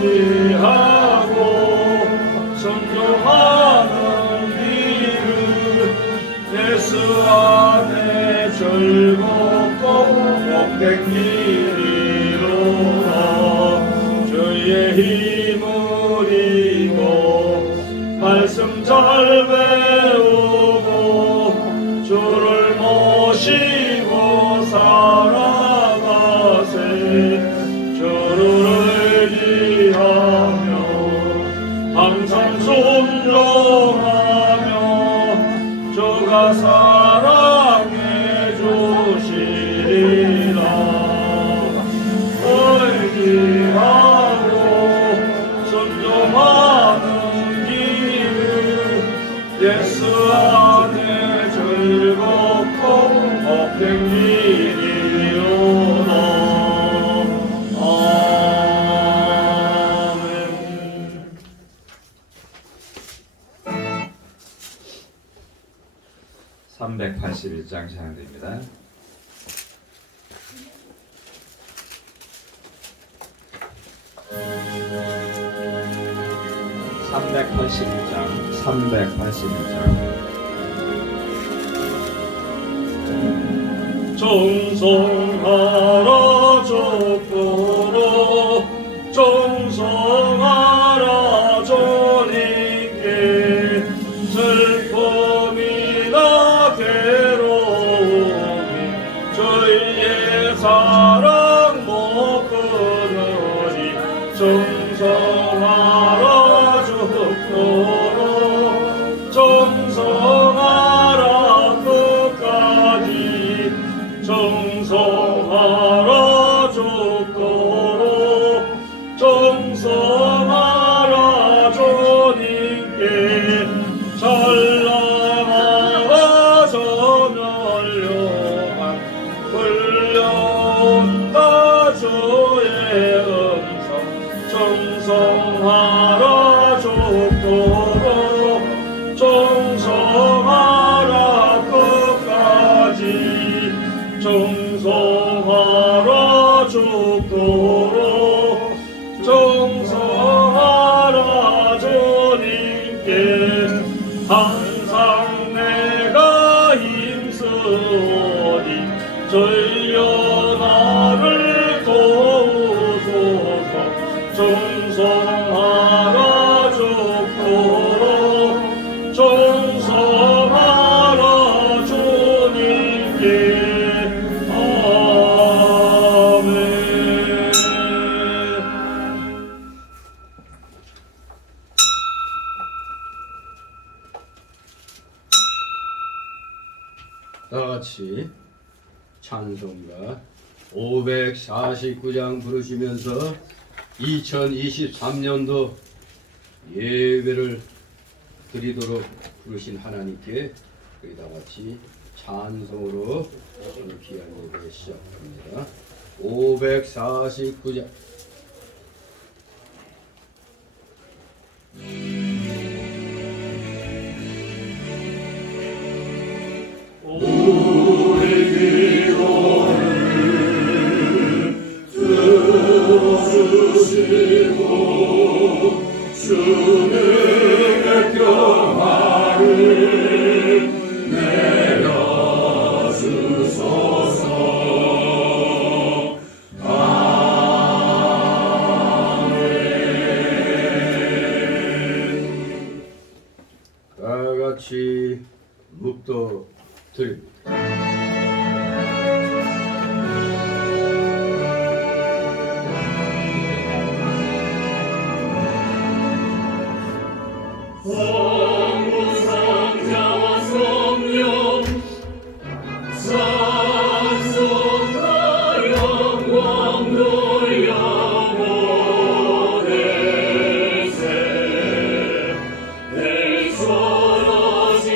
의지하고 순종하는 길을 예수 안에 즐겁고 복된 길이로다. 주의 힘을 이고 말씀 잘 배우고 주를 모시고 살아가세. 주를 의지하며 항상 순종하며 주가 사랑해 주시리라. 의지하고 순종하는 길을 예수 안에 즐겁고 복된 길이로다. 아멘. 381장 찬양드립니다. 381장 정성하라 족보로 정성하라 주님께 슬픔이나 괴로움이 주의 사랑 못 끊으리. 정성하라 족보로 정성하라 끝까지 정성하라 족도로 정성하라 주님께 찬양하라 저멸령한 불려온다 주의 음성. 정성하라 족도로 정성하라 끝까지 정성하라 죽도록 정성하라 주님께 항상 내가 힘쓰니 주여 나를 도우소서. 정성하라 죽도록 정성하라 주님께. 다같이 찬송가 549장 부르시면서 2023년도 예배를 드리도록 부르신 하나님께 우리 다같이 찬송으로 오늘 귀한 예배 시작합니다. 549장 주님의 평화를 내려주소서. 아멘. 다같이 묵도 드립니다. 성부성자와 성령 찬송과 영광 돌려보내세. 내 떨어지는까지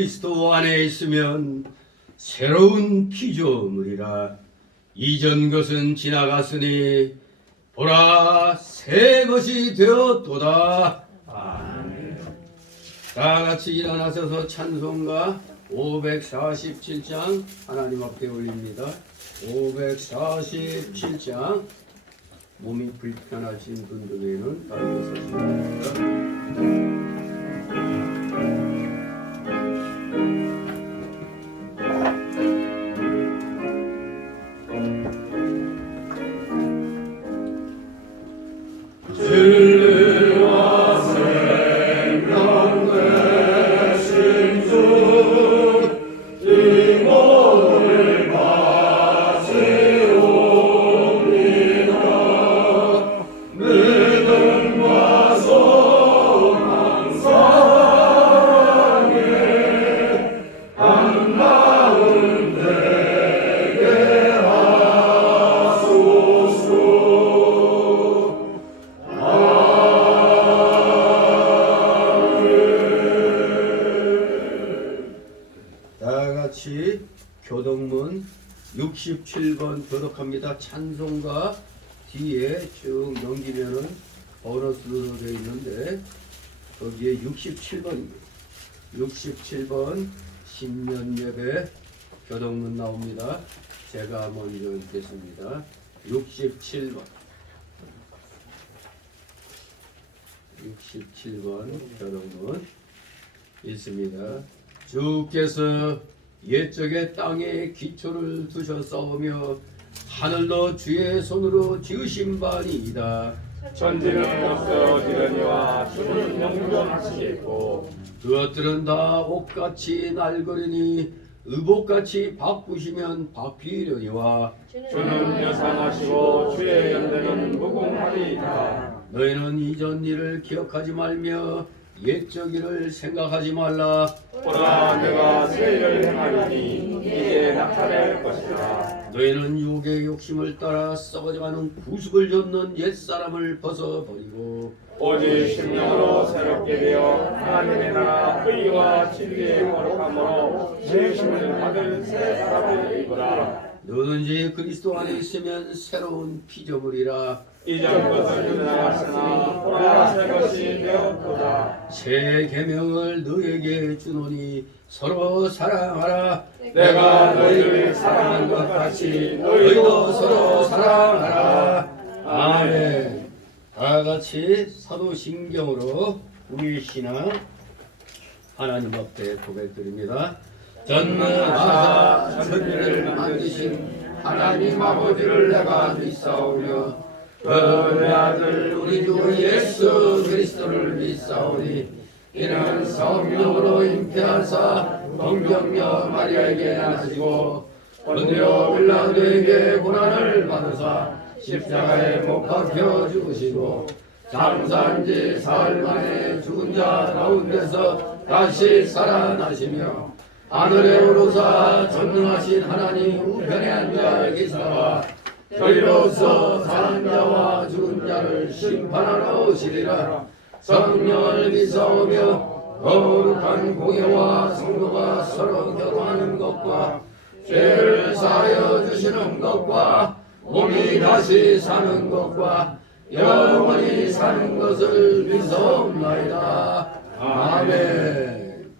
그리스도 안에 있으면 새로운 피조물이라. 이전 것은 지나갔으니 보라 새 것이 되었도다. 다 같이 일어나셔서 찬송가 547장 하나님 앞에 올립니다. 547장. 몸이 불편하신 분들에는 따로 서시면 됩니다. 진리와 생명 되신 주, 이 몸을 바치옵니다. 믿음과 소망 사랑에 한 마음 되게 하소서. 다 같이 교동문 67번 교독합니다. 찬송가 뒤에 쭉 넘기면은 번호수로 되어 있는데 거기에 67번입니다. 67번 신년 예배 교동문 나옵니다. 제가 먼저 읽겠습니다. 67번 67번 교동문 있습니다. 주께서 옛적의 땅에 기초를 두셨사오며 하늘도 주의 손으로 지으신 바니이다. 천지는 없어지려니와 주는 영존하시겠고 그것들은 다 옷같이 날거리니 의복같이 바꾸시면 바뀌려니와 주는 여상하시고 주의 연대는 무궁하리이다. 너희는 이전 일을 기억하지 말며 옛적 일을 생각하지 말라. 보라 내가 새 일을 행하리니 이제 나타낼 것이라. 너희는 육의 욕심을 따라 썩어져가는 구습을 젓는 옛사람을 벗어버리고 오직 심령으로 새롭게 되어 하나님의 나라 의와 진리의 거룩함으로 죄심을 받은 새 사람을 입으라. 누구든지 그리스도 안에 있으면 새로운 피조물이라. 이전 것을 지나갔으나 보라 새 것이 되었도다. 새 계명을 너에게 주노니 서로 사랑하라. 내가 너희를 사랑한 것 같이 너희도 서로 사랑하라. 아멘. 다 같이 사도신경으로 우리 신앙 하나님 앞에 고백드립니다. 전능하사 천지를 만드신 하나님 아버지를 내가 믿사오며 그 내 아들 우리 주 예수 그리스도를 믿사오니 이는 성령으로 잉태하사 동정녀 마리아에게 나시고 본디오 빌라도에게 고난을 받으사 십자가에 못 박혀 죽으시고 장사한 지 사흘 만에 죽은 자 가운데서 다시 살아나시며 하늘에 오르사 전능하신 하나님 우편에 앉아 계시다가 저희로서 사는 자와 죽은 자를 심판하러 오시리라. 성령을 믿사오며 거룩한 공예와 성도가 서로 결혼하는 것과 죄를 사하여 주시는 것과 몸이 다시 사는 것과 영원히 사는 것을 믿사옵나이다. 아멘.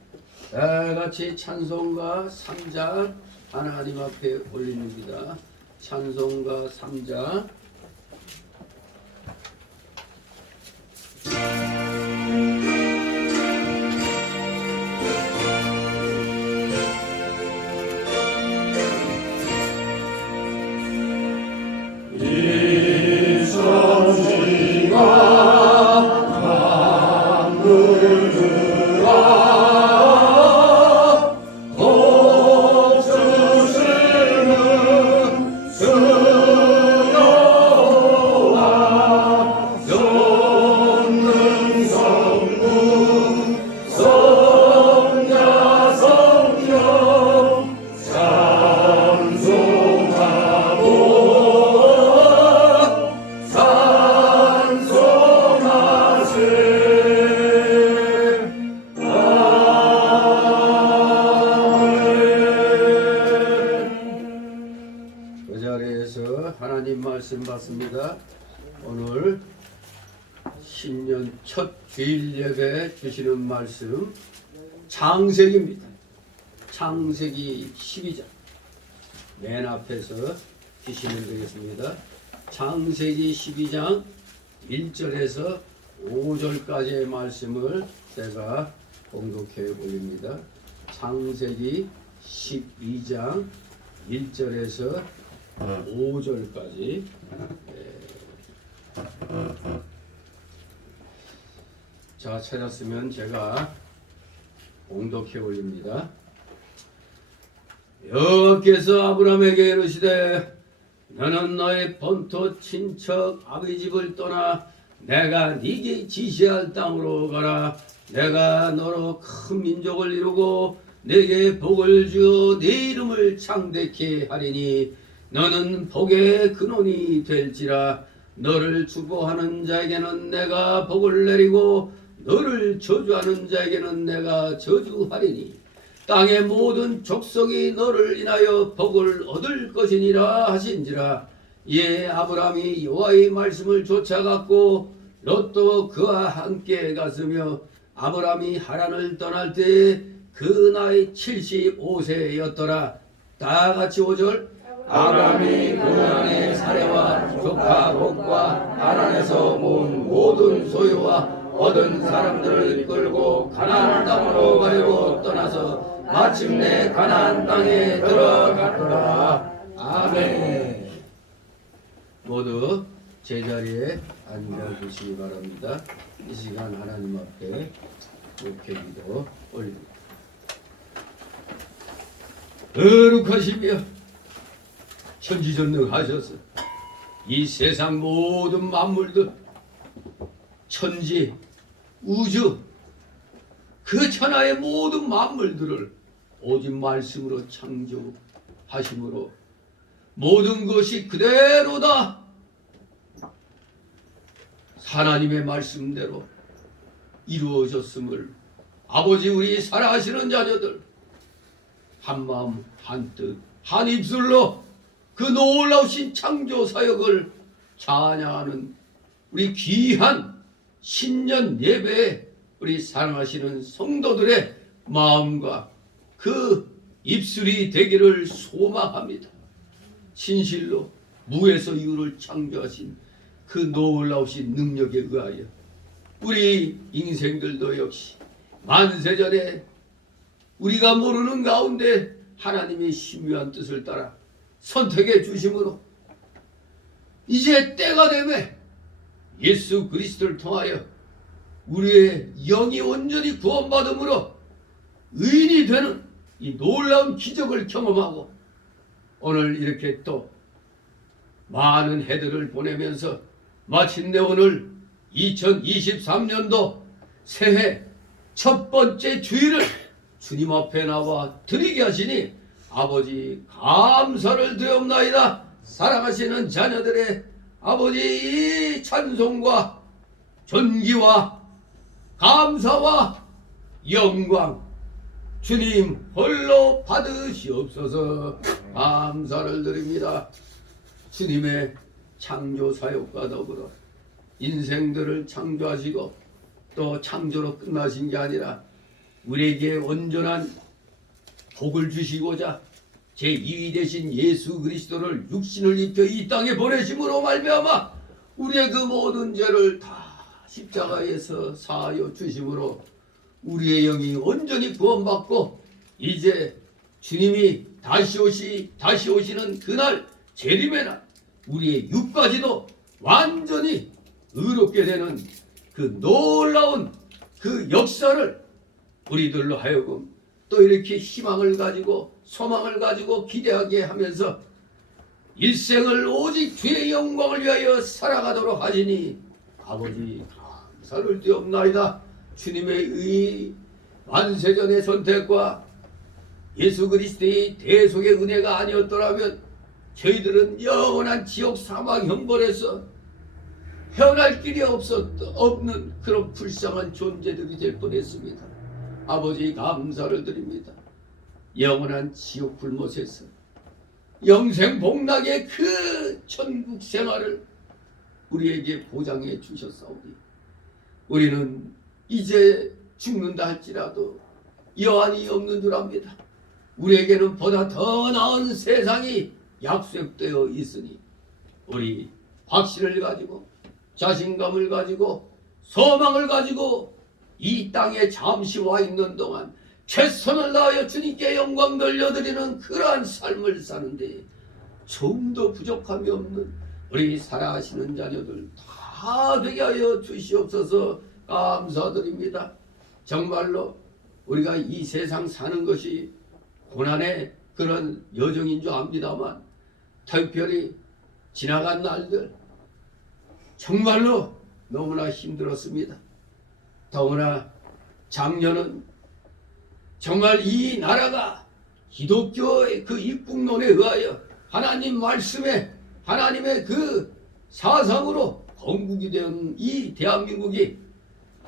다 같이 찬송가 3장 하나님 앞에 올립니다. 찬송가 3장 주 신년 첫 주일 예배 주시는 말씀 창세기입니다. 창세기 12장 맨 앞에서 주시면 되겠습니다. 창세기 12장 1절에서 5절까지의 말씀을 제가 봉독해 올립니다. 창세기 12장 1절에서 5절까지 자, 찾았으면 제가 봉독해 올립니다. 여호와께서 아브라함에게 이르시되 너는 너의 본토 친척 아비 집을 떠나 내가 네게 지시할 땅으로 가라. 내가 너로 큰 민족을 이루고 네게 복을 주어 네 이름을 창대케 하리니 너는 복의 근원이 될지라. 너를 축복하는 자에게는 내가 복을 내리고 너를 저주하는 자에게는 내가 저주하리니 땅의 모든 족속이 너를 인하여 복을 얻을 것이니라 하신지라. 이에 아브라함이 여호와의 말씀을 쫓아갔고 롯도 그와 함께 갔으며 아브라함이 하란을 떠날 때 그 나이 75세였더라. 다 같이 5절. 아브라함이 고난의 사례와 조카 롯과 하란에서 모은 모든 소유와 얻은 사람들을 이끌고 가나안 땅으로 가려고 떠나서 마침내 가나안 땅에 들어갔더라. 아멘. 모두 제자리에 앉아주시기 바랍니다. 이 시간 하나님 앞에 목회기도 올립니다. 거룩하시며 천지전능하셔서 이 세상 모든 만물들 천지 우주 그 천하의 모든 만물들을 오직 말씀으로 창조하심으로 모든 것이 그대로다 하나님의 말씀대로 이루어졌음을 아버지 우리 살아가시는 자녀들 한마음 한뜻 한 입술로 그 놀라우신 창조 사역을 찬양하는 우리 귀한 신년 예배에 우리 사랑하시는 성도들의 마음과 그 입술이 되기를 소망합니다. 진실로 무에서 유를 창조하신 그 놀라우신 능력에 의하여 우리 인생들도 역시 만세전에 우리가 모르는 가운데 하나님의 신묘한 뜻을 따라 선택해 주심으로 이제 때가 되매 예수 그리스도를 통하여 우리의 영이 온전히 구원받음으로 의인이 되는 이 놀라운 기적을 경험하고 오늘 이렇게 또 많은 해들을 보내면서 마침내 오늘 2023년도 새해 첫 번째 주일을 주님 앞에 나와 드리게 하시니 아버지 감사를 드리옵나이다. 사랑하시는 자녀들의 아버지 이 찬송과 존귀와 감사와 영광 주님 홀로 받으시옵소서. 감사를 드립니다. 주님의 창조 사역과 더불어 인생들을 창조하시고 또 창조로 끝나신 게 아니라 우리에게 온전한 복을 주시고자 제2위 되신 예수 그리스도를 육신을 입혀 이 땅에 보내심으로 말미암아 우리의 그 모든 죄를 다 십자가에서 사하여 주심으로 우리의 영이 온전히 구원받고 이제 주님이 다시 오시는 그날 재림의 날 우리의 육까지도 완전히 의롭게 되는 그 놀라운 그 역사를 우리들로 하여금 또 이렇게 희망을 가지고 소망을 가지고 기대하게 하면서 일생을 오직 주의 영광을 위하여 살아가도록 하시니 아버지 감사를 드리옵나이다. 주님의 의 만세전의 선택과 예수 그리스도의 대속의 은혜가 아니었더라면 저희들은 영원한 지옥 사막 형벌에서 헤어날 길이 없는 그런 불쌍한 존재들이 될 뻔했습니다. 아버지 감사를 드립니다. 영원한 지옥 불못에서 영생 복락의 그 천국 생활을 우리에게 보장해 주셨사오니 우리는 이제 죽는다 할지라도 여한이 없는 줄 압니다. 우리에게는 보다 더 나은 세상이 약속되어 있으니 우리 확신을 가지고 자신감을 가지고 소망을 가지고 이 땅에 잠시 와 있는 동안 최선을 다하여 주님께 영광 돌려드리는 그러한 삶을 사는데 좀도 부족함이 없는 우리 살아가시는 자녀들 다 되게 하여 주시옵소서. 감사드립니다. 정말로 우리가 이 세상 사는 것이 고난의 그런 여정인 줄 압니다만 특별히 지나간 날들 정말로 너무나 힘들었습니다. 더구나 작년은 정말 이 나라가 기독교의 그 입국론에 의하여 하나님 말씀에 하나님의 그 사상으로 건국이 된 이 대한민국이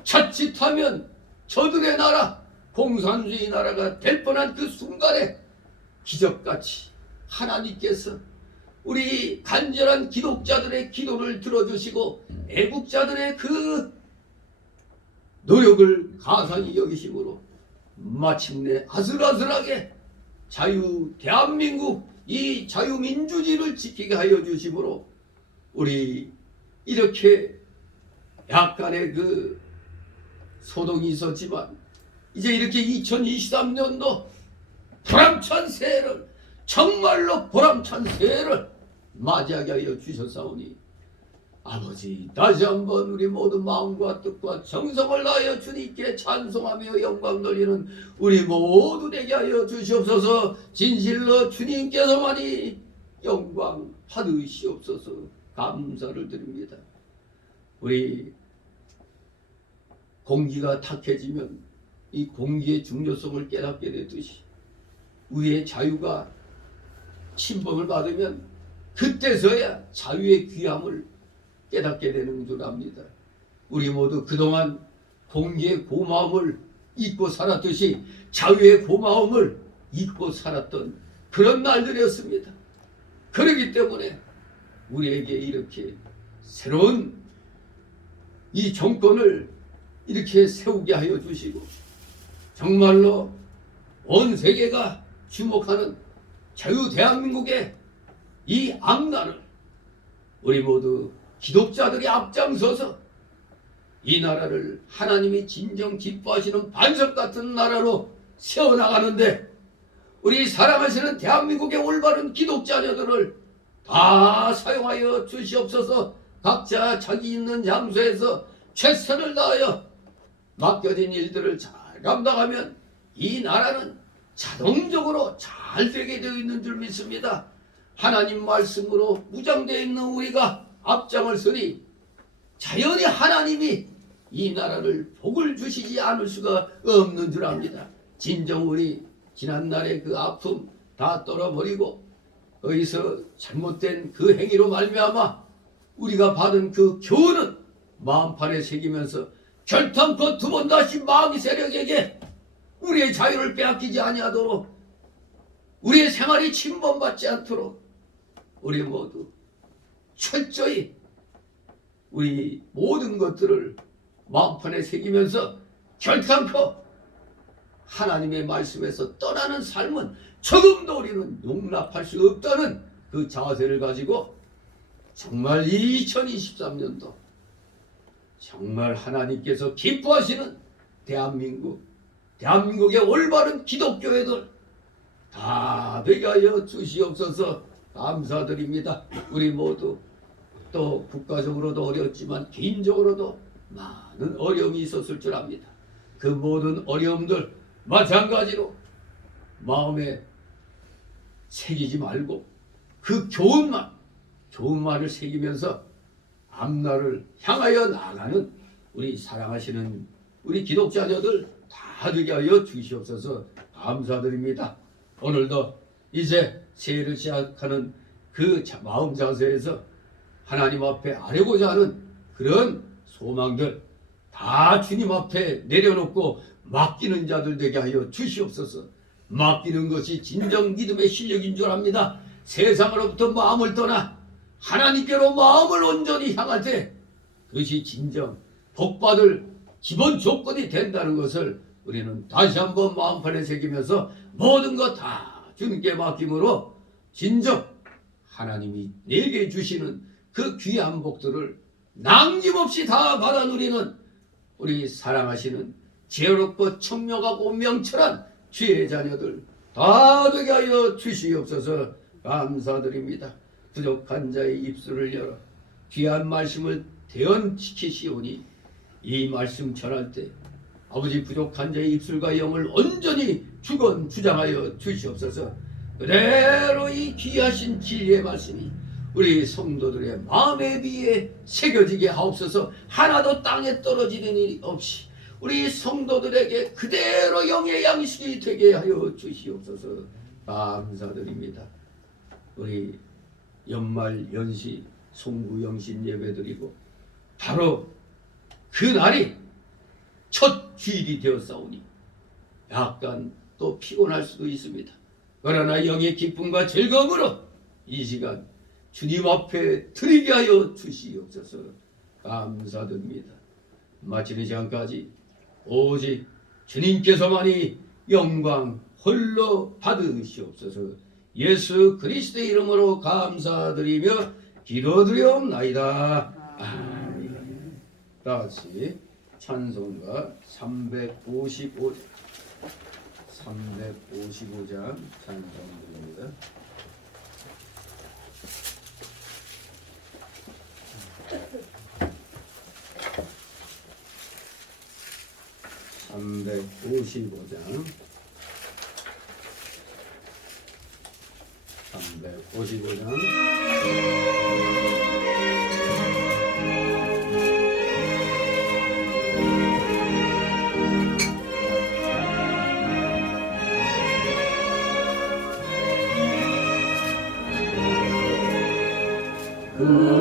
자칫하면 저들의 나라 공산주의 나라가 될 뻔한 그 순간에 기적같이 하나님께서 우리 간절한 기독자들의 기도를 들어주시고 애국자들의 그 노력을 가상히 여기심으로 마침내 아슬아슬하게 자유 대한민국 이 자유민주주의를 지키게 하여 주심으로 우리 이렇게 약간의 그 소동이 있었지만 이제 이렇게 2023년도 보람찬 새해를 정말로 보람찬 새해를 맞이하게 하여 주셨사오니 아버지 다시 한번 우리 모두 마음과 뜻과 정성을 다하여 주님께 찬송하며 영광 돌리는 우리 모두 되게 하여 주시옵소서. 진실로 주님께서만이 영광 받으시옵소서. 감사를 드립니다. 우리 공기가 탁해지면 이 공기의 중요성을 깨닫게 되듯이 우리의 자유가 침범을 받으면 그때서야 자유의 귀함을 깨닫게 되는 줄 압니다. 우리 모두 그동안 공기의 고마움을 잊고 살았듯이 자유의 고마움을 잊고 살았던 그런 날들이었습니다. 그렇기 때문에 우리에게 이렇게 새로운 이 정권을 이렇게 세우게 하여 주시고 정말로 온 세계가 주목하는 자유 대한민국의 이 앞날을 우리 모두 기독자들이 앞장서서 이 나라를 하나님이 진정 기뻐하시는 반석 같은 나라로 세워나가는데 우리 사랑하시는 대한민국의 올바른 기독자녀들을 다 사용하여 주시옵소서. 각자 자기 있는 장소에서 최선을 다하여 맡겨진 일들을 잘 감당하면 이 나라는 자동적으로 잘 되게 되어 있는 줄 믿습니다. 하나님 말씀으로 무장되어 있는 우리가 앞장을 서니 자연히 하나님이 이 나라를 복을 주시지 않을 수가 없는 줄 압니다. 진정 우리 지난날의 그 아픔 다 떨어버리고 거기서 잘못된 그 행위로 말미암아 우리가 받은 그 교훈은 마음판에 새기면서 결탄코 두 번 다시 마귀 세력에게 우리의 자유를 빼앗기지 아니하도록 우리의 생활이 침범받지 않도록 우리 모두 철저히 우리 모든 것들을 마음판에 새기면서 결단코 하나님의 말씀에서 떠나는 삶은 조금도 우리는 용납할 수 없다는 그 자세를 가지고 정말 2023년도 정말 하나님께서 기뻐하시는 대한민국의 올바른 기독교회들 다 되게 하여 주시옵소서. 감사드립니다. 우리 모두 또 국가적으로도 어렵지만 개인적으로도 많은 어려움이 있었을 줄 압니다. 그 모든 어려움들 마찬가지로 마음에 새기지 말고 그 좋은 말을 새기면서 앞날을 향하여 나가는 우리 사랑하시는 우리 기독자녀들 다 되게 하여 주시옵소서. 감사드립니다. 오늘도 이제 새해를 시작하는 그 마음 자세에서 하나님 앞에 아뢰고자 하는 그런 소망들 다 주님 앞에 내려놓고 맡기는 자들 되게 하여 주시옵소서. 맡기는 것이 진정 믿음의 실력인 줄 압니다. 세상으로부터 마음을 떠나 하나님께로 마음을 온전히 향할 때 그것이 진정 복받을 기본 조건이 된다는 것을 우리는 다시 한번 마음판에 새기면서 모든 것 다 주님께 맡김으로 진정 하나님이 내게 주시는 그 귀한 복들을 남김없이 다 받아 누리는 우리 사랑하시는 지혜롭고 청명하고 명철한 주의 자녀들 다 되게 하여 주시옵소서. 감사드립니다. 부족한 자의 입술을 열어 귀한 말씀을 대언시키시오니 이 말씀 전할 때 아버지 부족한 자의 입술과 영을 온전히 주장하여 주시옵소서. 그대로 이 귀하신 진리의 말씀이 우리 성도들의 마음에 비해 새겨지게 하옵소서. 하나도 땅에 떨어지는 일이 없이 우리 성도들에게 그대로 영의 양식이 되게 하여 주시옵소서. 감사드립니다. 우리 연말 연시 송구영신 예배드리고 바로 그 날이 첫 주일이 되었사오니 약간 또 피곤할 수도 있습니다. 그러나 영의 기쁨과 즐거움으로 이 시간 주님 앞에 드리게 하여 주시옵소서. 감사드립니다. 마치는 시간까지 오직 주님께서만이 영광 홀로 받으시옵소서. 예수 그리스도의 이름으로 감사드리며 기도드리옵나이다. 아멘. 다 같이 찬송가 355장 찬송드립니다.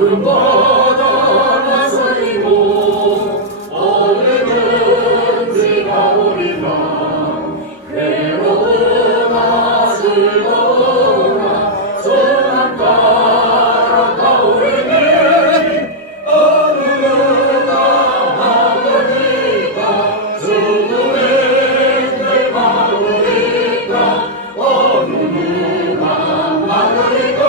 구름보다 나서리고 어느든지 가오리라. 괴로우나 즐거우나 소망 따라 가오리니 어느 누가 막으리까 죽음의 길 막으리까 어느 누가 막으리까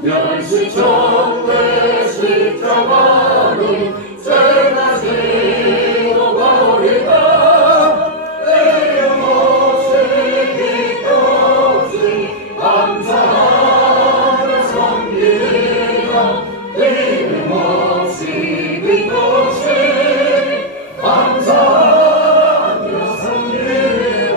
멸시정대 십자가는 제가 지고 가오리다. 내 영없이 기도없이 감사하며 섬기리라. 내 영없이 기도없이 감사하며 섬기리라.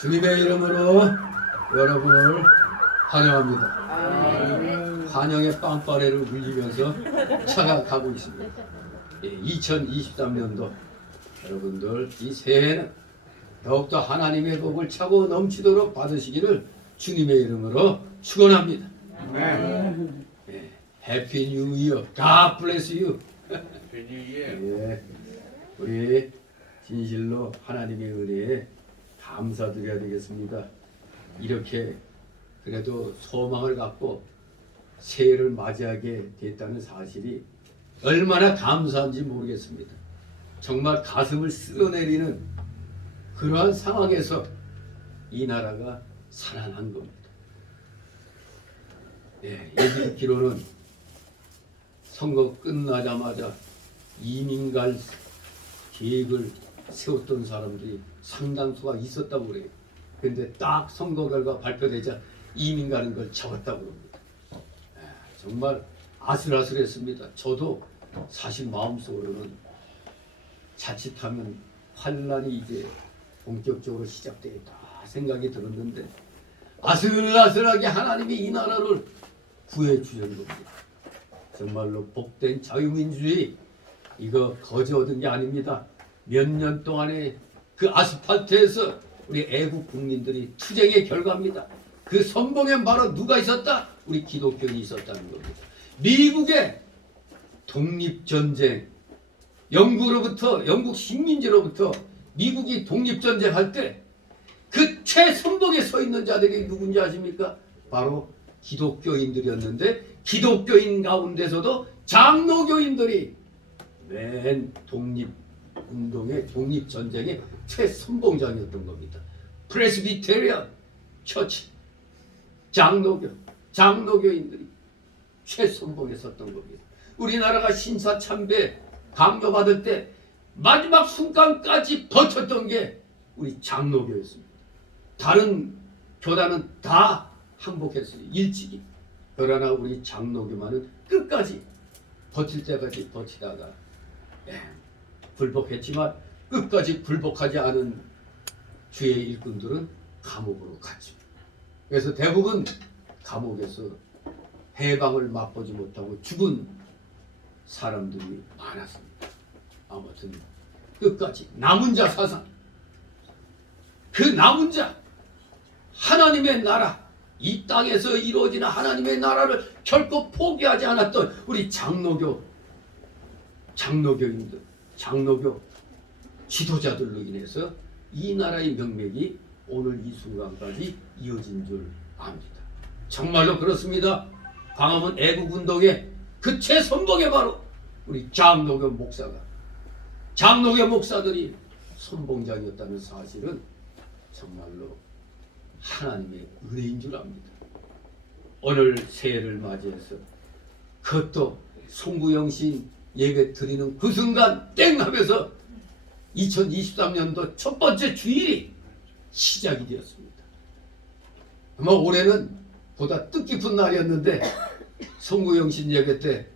주님의 이름으로 여러분을 환영합니다. 환영의 빵빠레를 울리면서 차가 가고 있습니다. 2023년도 여러분들 이 새해는 더욱더 하나님의 복을 차고 넘치도록 받으시기를 주님의 이름으로 축원합니다. 해피 뉴 이어. God bless you. 예, 우리 진실로 하나님의 은혜에 감사드려야 되겠습니다. 이렇게 그래도 소망을 갖고 새해를 맞이하게 됐다는 사실이 얼마나 감사한지 모르겠습니다. 정말 가슴을 쓸어내리는 그러한 상황에서 이 나라가 살아난 겁니다. 예, 얘기 듣기로는 선거 끝나자마자 이민 갈 계획을 세웠던 사람들이 상당수가 있었다고 그래요. 근데 딱 선거 결과 발표되자 이민 가는 걸 잡았다고 그럽니다. 정말 아슬아슬했습니다. 저도 사실 마음속으로는 자칫하면 환란이 이제 본격적으로 시작되겠다 생각이 들었는데 아슬아슬하게 하나님이 이 나라를 구해 주신 겁니다. 정말로 복된 자유민주주의 이거 거저 얻은 게 아닙니다. 몇 년 동안에 그 아스팔트에서 우리 애국 국민들이 투쟁의 결과입니다. 그 선봉엔 바로 누가 있었다? 우리 기독교인이 있었다는 겁니다. 미국의 독립전쟁, 영국 식민지로부터 미국이 독립전쟁 할 때 그 최선봉에 서 있는 자들이 누군지 아십니까? 바로 기독교인들이었는데 기독교인 가운데서도 장로교인들이 맨 독립운동의 독립전쟁의 최선봉장이었던 겁니다. 프레스비테리안 처치 장로교인들이 최선봉에 섰던 겁니다. 우리나라가 신사참배 강요받을 때 마지막 순간까지 버텼던 게 우리 장로교였습니다. 다른 교단은 다 항복했어요. 일찍이. 그러나 우리 장로교만은 끝까지 버틸 때까지 버티다가 굴복했지만 끝까지 굴복하지 않은 주의 일꾼들은 감옥으로 갔죠. 그래서 대부분 감옥에서 해방을 맛보지 못하고 죽은 사람들이 많았습니다. 아무튼 끝까지 남은 자 사상, 그 남은 자 하나님의 나라, 이 땅에서 이루어지는 하나님의 나라를 결코 포기하지 않았던 우리 장로교인들, 장로교 지도자들로 인해서 이 나라의 명맥이 오늘 이 순간까지 이어진 줄 압니다. 정말로 그렇습니다. 광화문 애국운동의 그 최선봉에 바로 우리 장로교 목사들이 선봉장이었다는 사실은 정말로 하나님의 은혜인 줄 압니다. 오늘 새해를 맞이해서 그것도 송구영신 예배 드리는 그 순간 땡 하면서 2023년도 첫 번째 주일이 시작이 되었습니다. 아마 올해는 보다 뜻깊은 날이었는데 송구영신 예배 때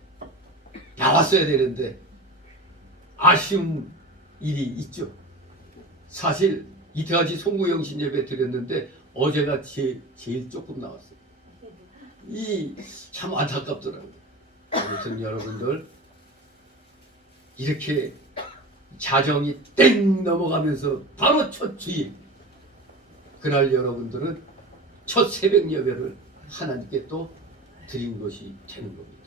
나왔어야 되는데 아쉬운 일이 있죠. 사실 이태까지 송구영신 예배 드렸는데 어제가 제일 조금 나왔어요. 이 참 안타깝더라고요. 아무튼 여러분들 이렇게 자정이 땡 넘어가면서 바로 첫 주일 그날 여러분들은 첫 새벽 예배를 하나님께 또 드린 것이 되는 겁니다.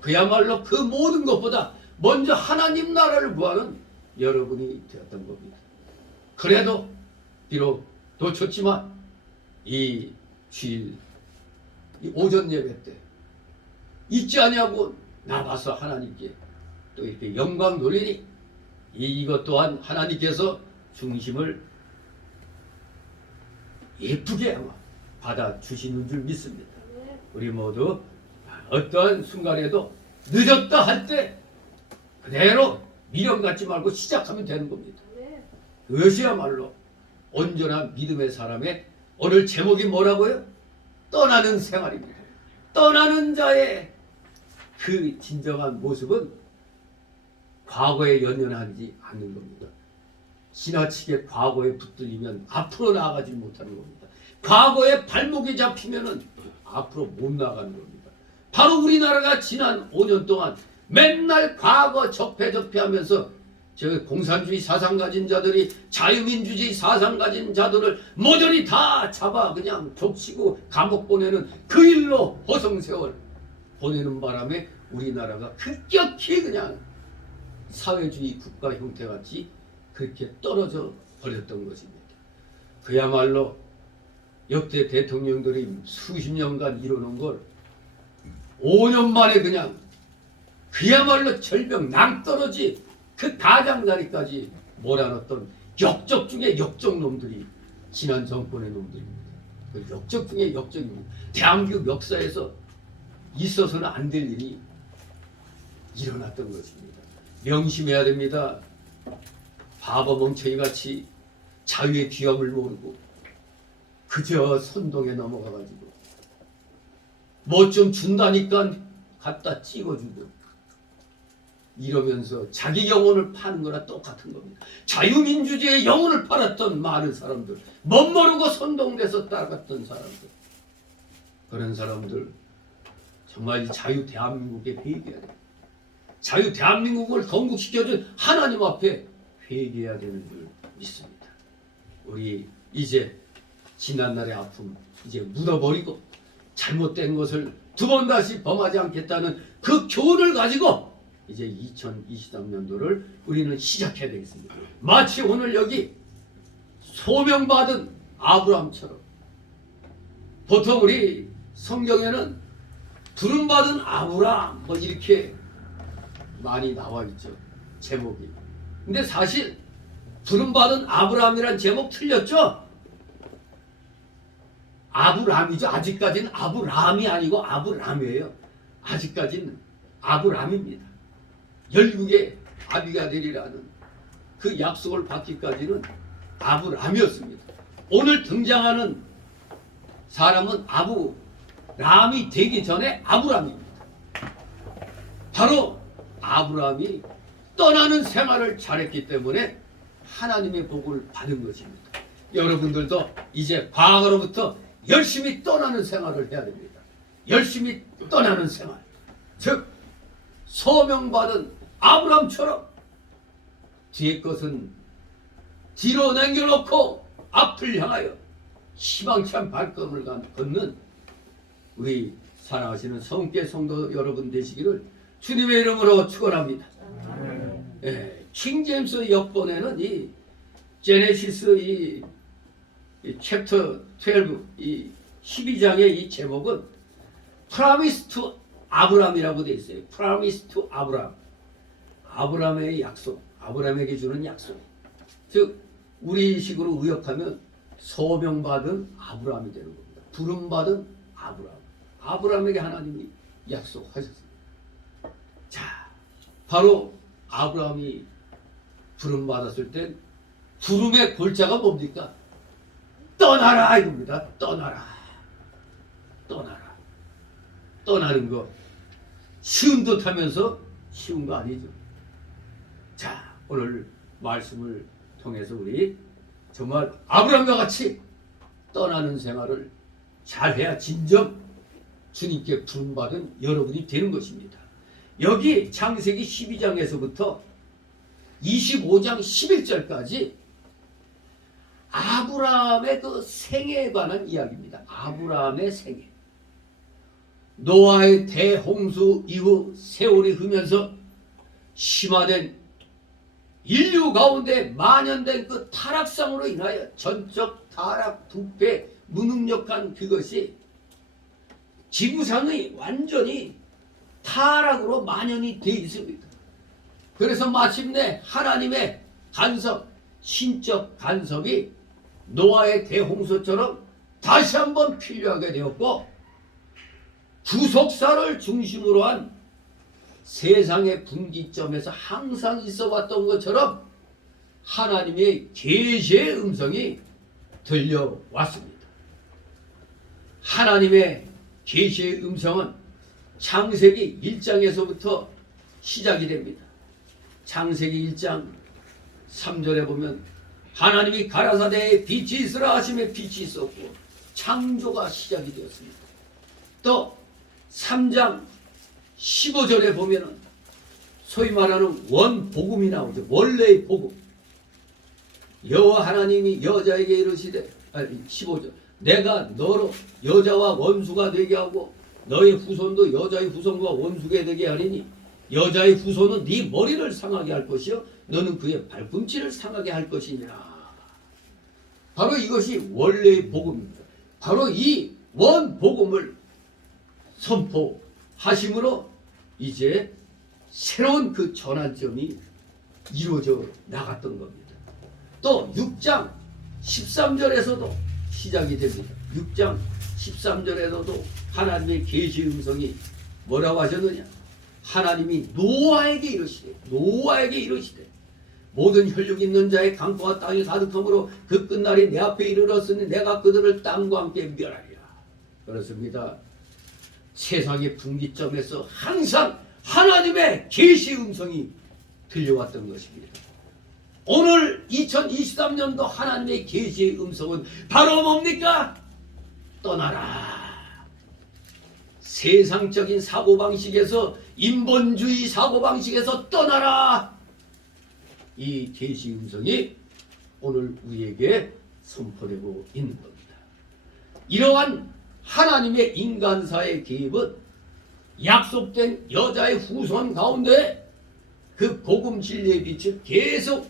그야말로 그 모든 것보다 먼저 하나님 나라를 구하는 여러분이 되었던 겁니다. 그래도 비록 놓쳤지만 이 주일 이 오전 예배 때 잊지 아니하고 나와서 하나님께 또 이렇게 영광 돌리니 이것 또한 하나님께서 중심을 예쁘게 아마 받아주시는 줄 믿습니다. 우리 모두 어떠한 순간에도 늦었다 할 때 그대로 미련 갖지 말고 시작하면 되는 겁니다. 그것이야말로 온전한 믿음의 사람의 오늘 제목이 뭐라고요? 떠나는 생활입니다. 떠나는 자의 그 진정한 모습은 과거에 연연하지 않는 겁니다. 지나치게 과거에 붙들리면 앞으로 나아가지 못하는 겁니다. 과거에 발목이 잡히면은 앞으로 못 나가는 겁니다. 바로 우리나라가 지난 5년 동안 맨날 과거 적폐하면서 저 공산주의 사상 가진 자들이 자유민주주의 사상 가진 자들을 모조리 다 잡아 그냥 족치고 감옥 보내는 그 일로 허송세월 보내는 바람에 우리나라가 급격히 그냥 사회주의 국가 형태같이 그렇게 떨어져 버렸던 것입니다. 그야말로 역대 대통령들이 수십 년간 이뤄놓은 걸 5년 만에 그냥 그야말로 절벽 낭떠러지 그 가장자리까지 몰아넣었던 역적 중에 역적 놈들이 지난 정권의 놈들입니다. 그 역적 중에 역적입니다. 대한민국 역사에서 있어서는 안 될 일이 일어났던 것입니다. 명심해야 됩니다. 바보 멍청이 같이 자유의 귀함을 모르고 그저 선동에 넘어가가지고 뭐 좀 준다니까 갖다 찍어주고 이러면서 자기 영혼을 파는 거나 똑같은 겁니다. 자유민주주의의 영혼을 팔았던 많은 사람들, 멋모르고 선동돼서 따라갔던 사람들, 그런 사람들 정말 이 자유 대한민국에 회개해야 돼요. 자유 대한민국을 건국시켜준 하나님 앞에 회개해야 되는 줄 믿습니다. 우리 이제 지난날의 아픔 이제 묻어버리고 잘못된 것을 두 번 다시 범하지 않겠다는 그 교훈을 가지고 이제 2023년도를 우리는 시작해야 되겠습니다. 마치 오늘 여기 소명받은 아브라함처럼, 보통 우리 성경에는 부름받은 아브라함 뭐 이렇게 많이 나와 있죠, 제목이. 근데 사실 부름받은 아브라함이란 제목 틀렸죠? 아브람이죠. 아직까지는 아브람이 아니고 아브람이에요. 아직까지는 아브람입니다. 열국의 아비가 되리라는 그 약속을 받기까지는 아브람이었습니다. 오늘 등장하는 사람은 아브람이 되기 전에 아브람입니다. 바로 아브람이 떠나는 생활을 잘했기 때문에 하나님의 복을 받은 것입니다. 여러분들도 이제 과거로부터 열심히 떠나는 생활을 해야 됩니다. 열심히 떠나는 생활, 즉 소명받은 아브람처럼 뒤에 것은 뒤로 남겨놓고 앞을 향하여 희망찬 발걸음을 걷는 우리 사랑하시는 성계 성도 여러분 되시기를 주님의 이름으로 축원합니다. 예, 킹제임스 역본에는 이 제네시스 이 챕터 12 이 12장의 이 제목은 Promise to 아브람이라고 되어 있어요. Promise to 아브람. 아브람의 약속, 아브람에게 주는 약속. 즉 우리식으로 의역하면 소명받은 아브람이 되는 겁니다. 부름받은 아브람. 아브람에게 하나님이 약속하셨습니다. 자, 바로 아브람이 부름받았을 땐 부름의 골자가 뭡니까? 떠나라 이겁니다. 떠나라. 떠나라. 떠나는 거 쉬운 듯 하면서 쉬운 거 아니죠. 자, 오늘 말씀을 통해서 우리 정말 아브람과 같이 떠나는 생활을 잘해야 진정 주님께 부름받은 여러분이 되는 것입니다. 여기 창세기 12장에서부터 25장 11절까지 아브라함의 그 생애에 관한 이야기입니다. 아브라함의 생애. 노아의 대홍수 이후 세월이 흐르면서 심화된 인류 가운데 만연된 그 타락상으로 인하여 전적 타락, 부패, 무능력한 그것이 지구상의 완전히 타락으로 만연이 되어 있습니다. 그래서 마침내 하나님의 간섭, 신적 간섭이 노아의 대홍수처럼 다시 한번 필요하게 되었고, 구속사를 중심으로 한 세상의 분기점에서 항상 있어 왔던 것처럼 하나님의 계시의 음성이 들려왔습니다. 하나님의 계시의 음성은 창세기 1장에서부터 시작이 됩니다. 창세기 1장 3절에 보면 하나님이 가라사대에 빛이 있으라 하심에 빛이 있었고 창조가 시작이 되었습니다. 또 3장 15절에 보면은 소위 말하는 원복음이 나오죠. 원래의 복음. 여호와 하나님이 여자에게 이르시되 15절 내가 너로 여자와 원수가 되게 하고 너의 후손도 여자의 후손과 원수가 되게 하리니 여자의 후손은 네 머리를 상하게 할 것이요 너는 그의 발꿈치를 상하게 할 것이니라. 바로 이것이 원래의 복음입니다. 바로 이 원복음을 선포하심으로 이제 새로운 그 전환점이 이루어져 나갔던 겁니다. 또 6장 13절에서도 시작이 됩니다. 6장 13절에서도 하나님의 계시 음성이 뭐라고 하셨느냐? 하나님이 노아에게 이르시되 모든 혈육 있는 자의 강포와 땅이 가득함으로 그 끝날이 내 앞에 이르렀으니 내가 그들을 땅과 함께 멸하리라. 그렇습니다. 세상의 분기점에서 항상 하나님의 계시 음성이 들려왔던 것입니다. 오늘 2023년도 하나님의 계시의 음성은 바로 뭡니까? 떠나라. 세상적인 사고방식에서, 인본주의 사고방식에서 떠나라. 이 계시 음성이 오늘 우리에게 선포되고 있는 겁니다. 이러한 하나님의 인간사의 개입은 약속된 여자의 후손 가운데 그 복음 진리의 빛을 계속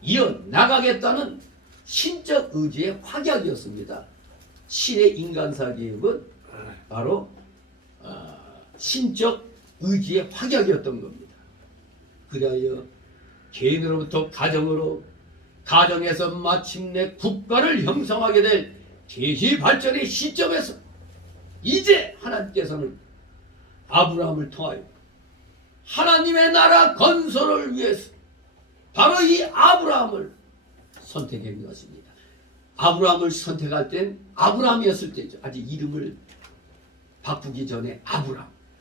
이어나가겠다는 신적 의지의 확약이었습니다. 신의 인간사 개입은 바로 신적 의지의 확약이었던 겁니다. 그리하여 개인으로부터 가정으로, 가정에서 마침내 국가를 형성하게 될 계시 발전의 시점에서 이제 하나님께서는 아브라함을 통하여 하나님의 나라 건설을 위해서 바로 이 아브라함을 선택한 것입니다. 아브라함을 선택할 땐 아브라함이었을 때죠. 아직 이름을 바꾸기 전에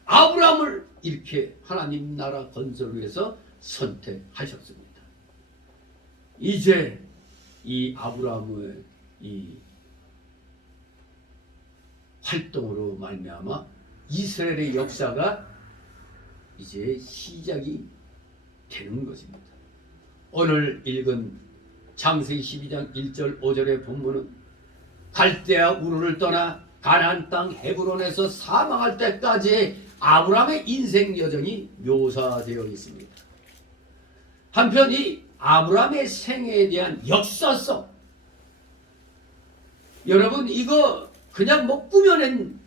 아브라함을 이렇게 하나님 나라 건설을 위해서 선택하셨습니다. 이제 이 아브라함의 이 활동으로 말미암아 이스라엘의 역사가 이제 시작이 되는 것입니다. 오늘 읽은 창세기 12장 1절 5절의 본문은 갈대아 우르를 떠나 가나안 땅 헤브론에서 사망할 때까지의 아브라함의 인생 여정이 묘사되어 있습니다. 한편 이 아브라함의 생애에 대한 역사성, 여러분 이거 그냥 꾸며낸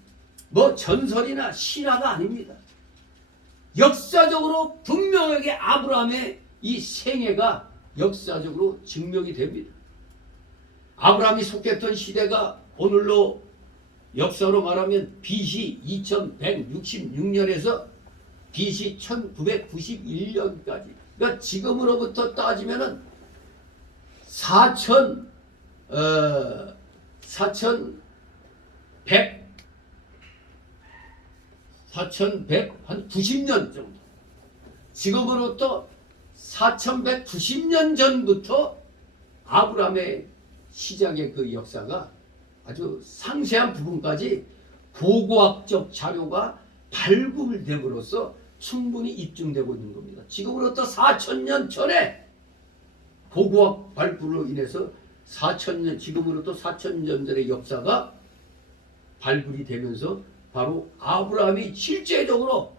전설이나 신화가 아닙니다. 역사적으로 분명하게 아브라함의 이 생애가 역사적으로 증명이 됩니다. 아브라함이 속했던 시대가 오늘로 역사로 말하면 BC 2166년에서 BC 1991년까지, 그러니까 지금으로부터 따지면은 4190년 정도, 지금으로부터 4190년 전부터 아브라함의 시작의 그 역사가 아주 상세한 부분까지 고고학적 자료가 발굴됨으로써 충분히 입증되고 있는 겁니다. 지금으로부터 4000년 전에 고고학 발굴로 인해서 지금으로부터 4000년 전의 역사가 발굴이 되면서 바로 아브라함이 실제적으로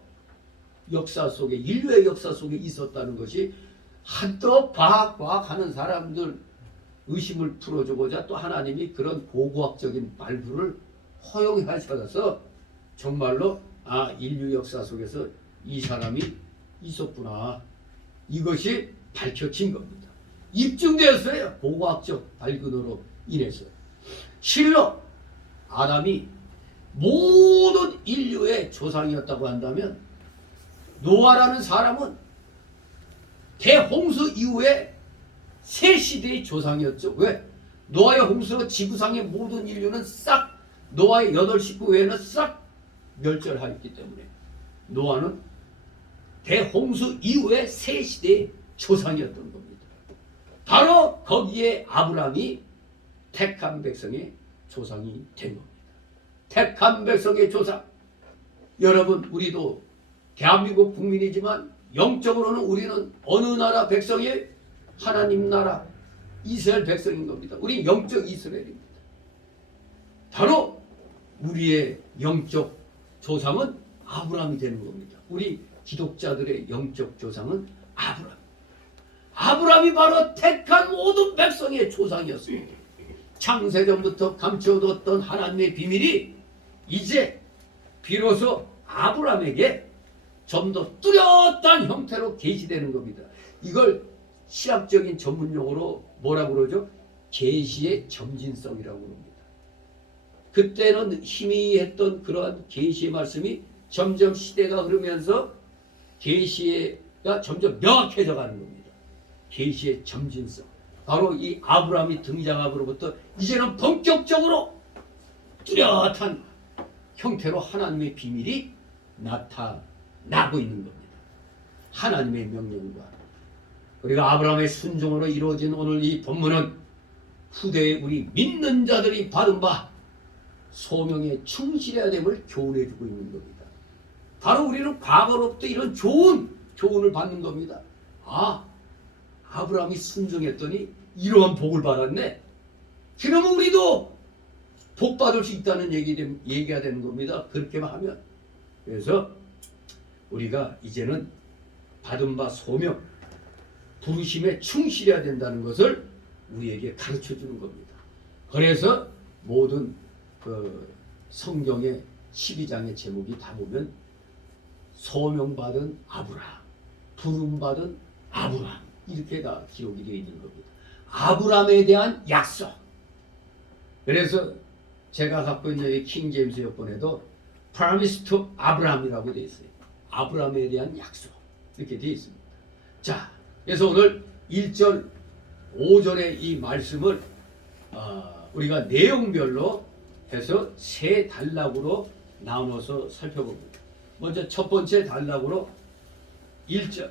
역사 속에, 인류의 역사 속에 있었다는 것이 한껏 과학하는 사람들 의심을 풀어주고자 또 하나님이 그런 고고학적인 발굴을 허용하셔서 정말로 인류 역사 속에서 이 사람이 있었구나, 이것이 밝혀진 겁니다. 입증되었어요. 고고학적 발견으로 인해서. 실로 아담이 모든 인류의 조상이었다고 한다면 노아라는 사람은 대홍수 이후에 새 시대의 조상이었죠. 왜? 노아의 홍수로 지구상의 모든 인류는 싹, 노아의 8식구 외에는 싹 멸절하였기 때문에 노아는 대홍수 이후에 새 시대의 조상이었던 겁니다. 바로 거기에 아브라함이 택한 백성의 조상이 된 겁니다. 택한 백성의 조상. 여러분, 우리도 대한민국 국민이지만 영적으로는 우리는 어느 나라 백성의? 하나님 나라 이스라엘 백성인 겁니다. 우리 영적 이스라엘입니다. 바로 우리의 영적 조상은 아브라함이 되는 겁니다. 우리 기독자들의 영적 조상은 아브라함. 아브라함이 바로 택한 모든 백성의 조상이었습니다. 창세전부터 감춰뒀던 하나님의 비밀이 이제 비로소 아브라함에게 좀 더 뚜렷한 형태로 계시되는 겁니다. 이걸 신학적인 전문용어로 뭐라고 그러죠? 계시의 점진성이라고 합니다. 그때는 희미했던 그러한 계시의 말씀이 점점 시대가 흐르면서 계시가 점점 명확해져 가는 겁니다. 계시의 점진성. 바로 이 아브라함이 등장함으로부터 이제는 본격적으로 뚜렷한 형태로 하나님의 비밀이 나타나고 있는 겁니다. 하나님의 명령과 그리고 아브라함의 순종으로 이루어진 오늘 이 본문은 후대에 우리 믿는 자들이 받은 바 소명에 충실해야 됨을 교훈해 주고 있는 겁니다. 바로 우리는 과거로부터 이런 좋은 교훈을 받는 겁니다. 아, 아브라함이 순종했더니 이러한 복을 받았네. 그러면 우리도 복 받을 수 있다는 얘기가 되는 겁니다. 그렇게만 하면. 그래서 우리가 이제는 받은 바 소명, 부르심에 충실해야 된다는 것을 우리에게 가르쳐 주는 겁니다. 그래서 모든 성경의 12장의 제목이 다 보면 소명받은 아브라함, 부름받은 아브라함 이렇게 다 기록이 되어 있는 겁니다. 아브라함에 대한 약속. 그래서 제가 갖고 있는 이 킹제임스 여권에도 Promise to Abraham이라고 되어 있어요. 아브라함에 대한 약속 이렇게 되어 있습니다. 자, 그래서 오늘 1절, 5절의 이 말씀을 우리가 내용별로 해서 세 단락으로 나눠서 살펴봅니다. 먼저 첫 번째 단락으로 1절.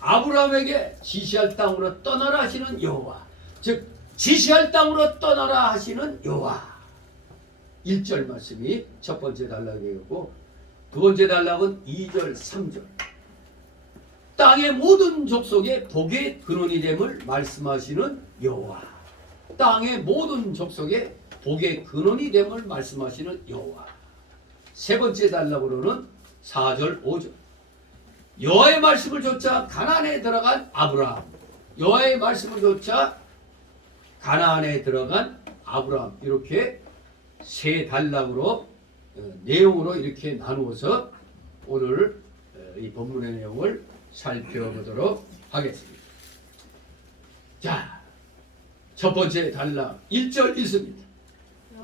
아브라함에게 지시할 땅으로 떠나라 하시는 여호와, 즉 지시할 땅으로 떠나라 하시는 여호와. 1절 말씀이 첫 번째 단락이었고 두 번째 단락은 2절, 3절. 땅의 모든 족속의 복의 근원이 됨을 말씀하시는 여호와. 땅의 모든 족속의 복의 근원이 됨을 말씀하시는 여호와. 세 번째 단락으로는 4절, 5절. 여호와의 말씀을 좇아 가나안에 들어간 아브라함. 여호와의 말씀을 좇아 가나안에 들어간 아브라함. 이렇게 세 단락으로 내용으로 이렇게 나누어서 오늘 이 본문의 내용을 살펴보도록 하겠습니다. 자, 첫 번째 단락 1절 읽습니다.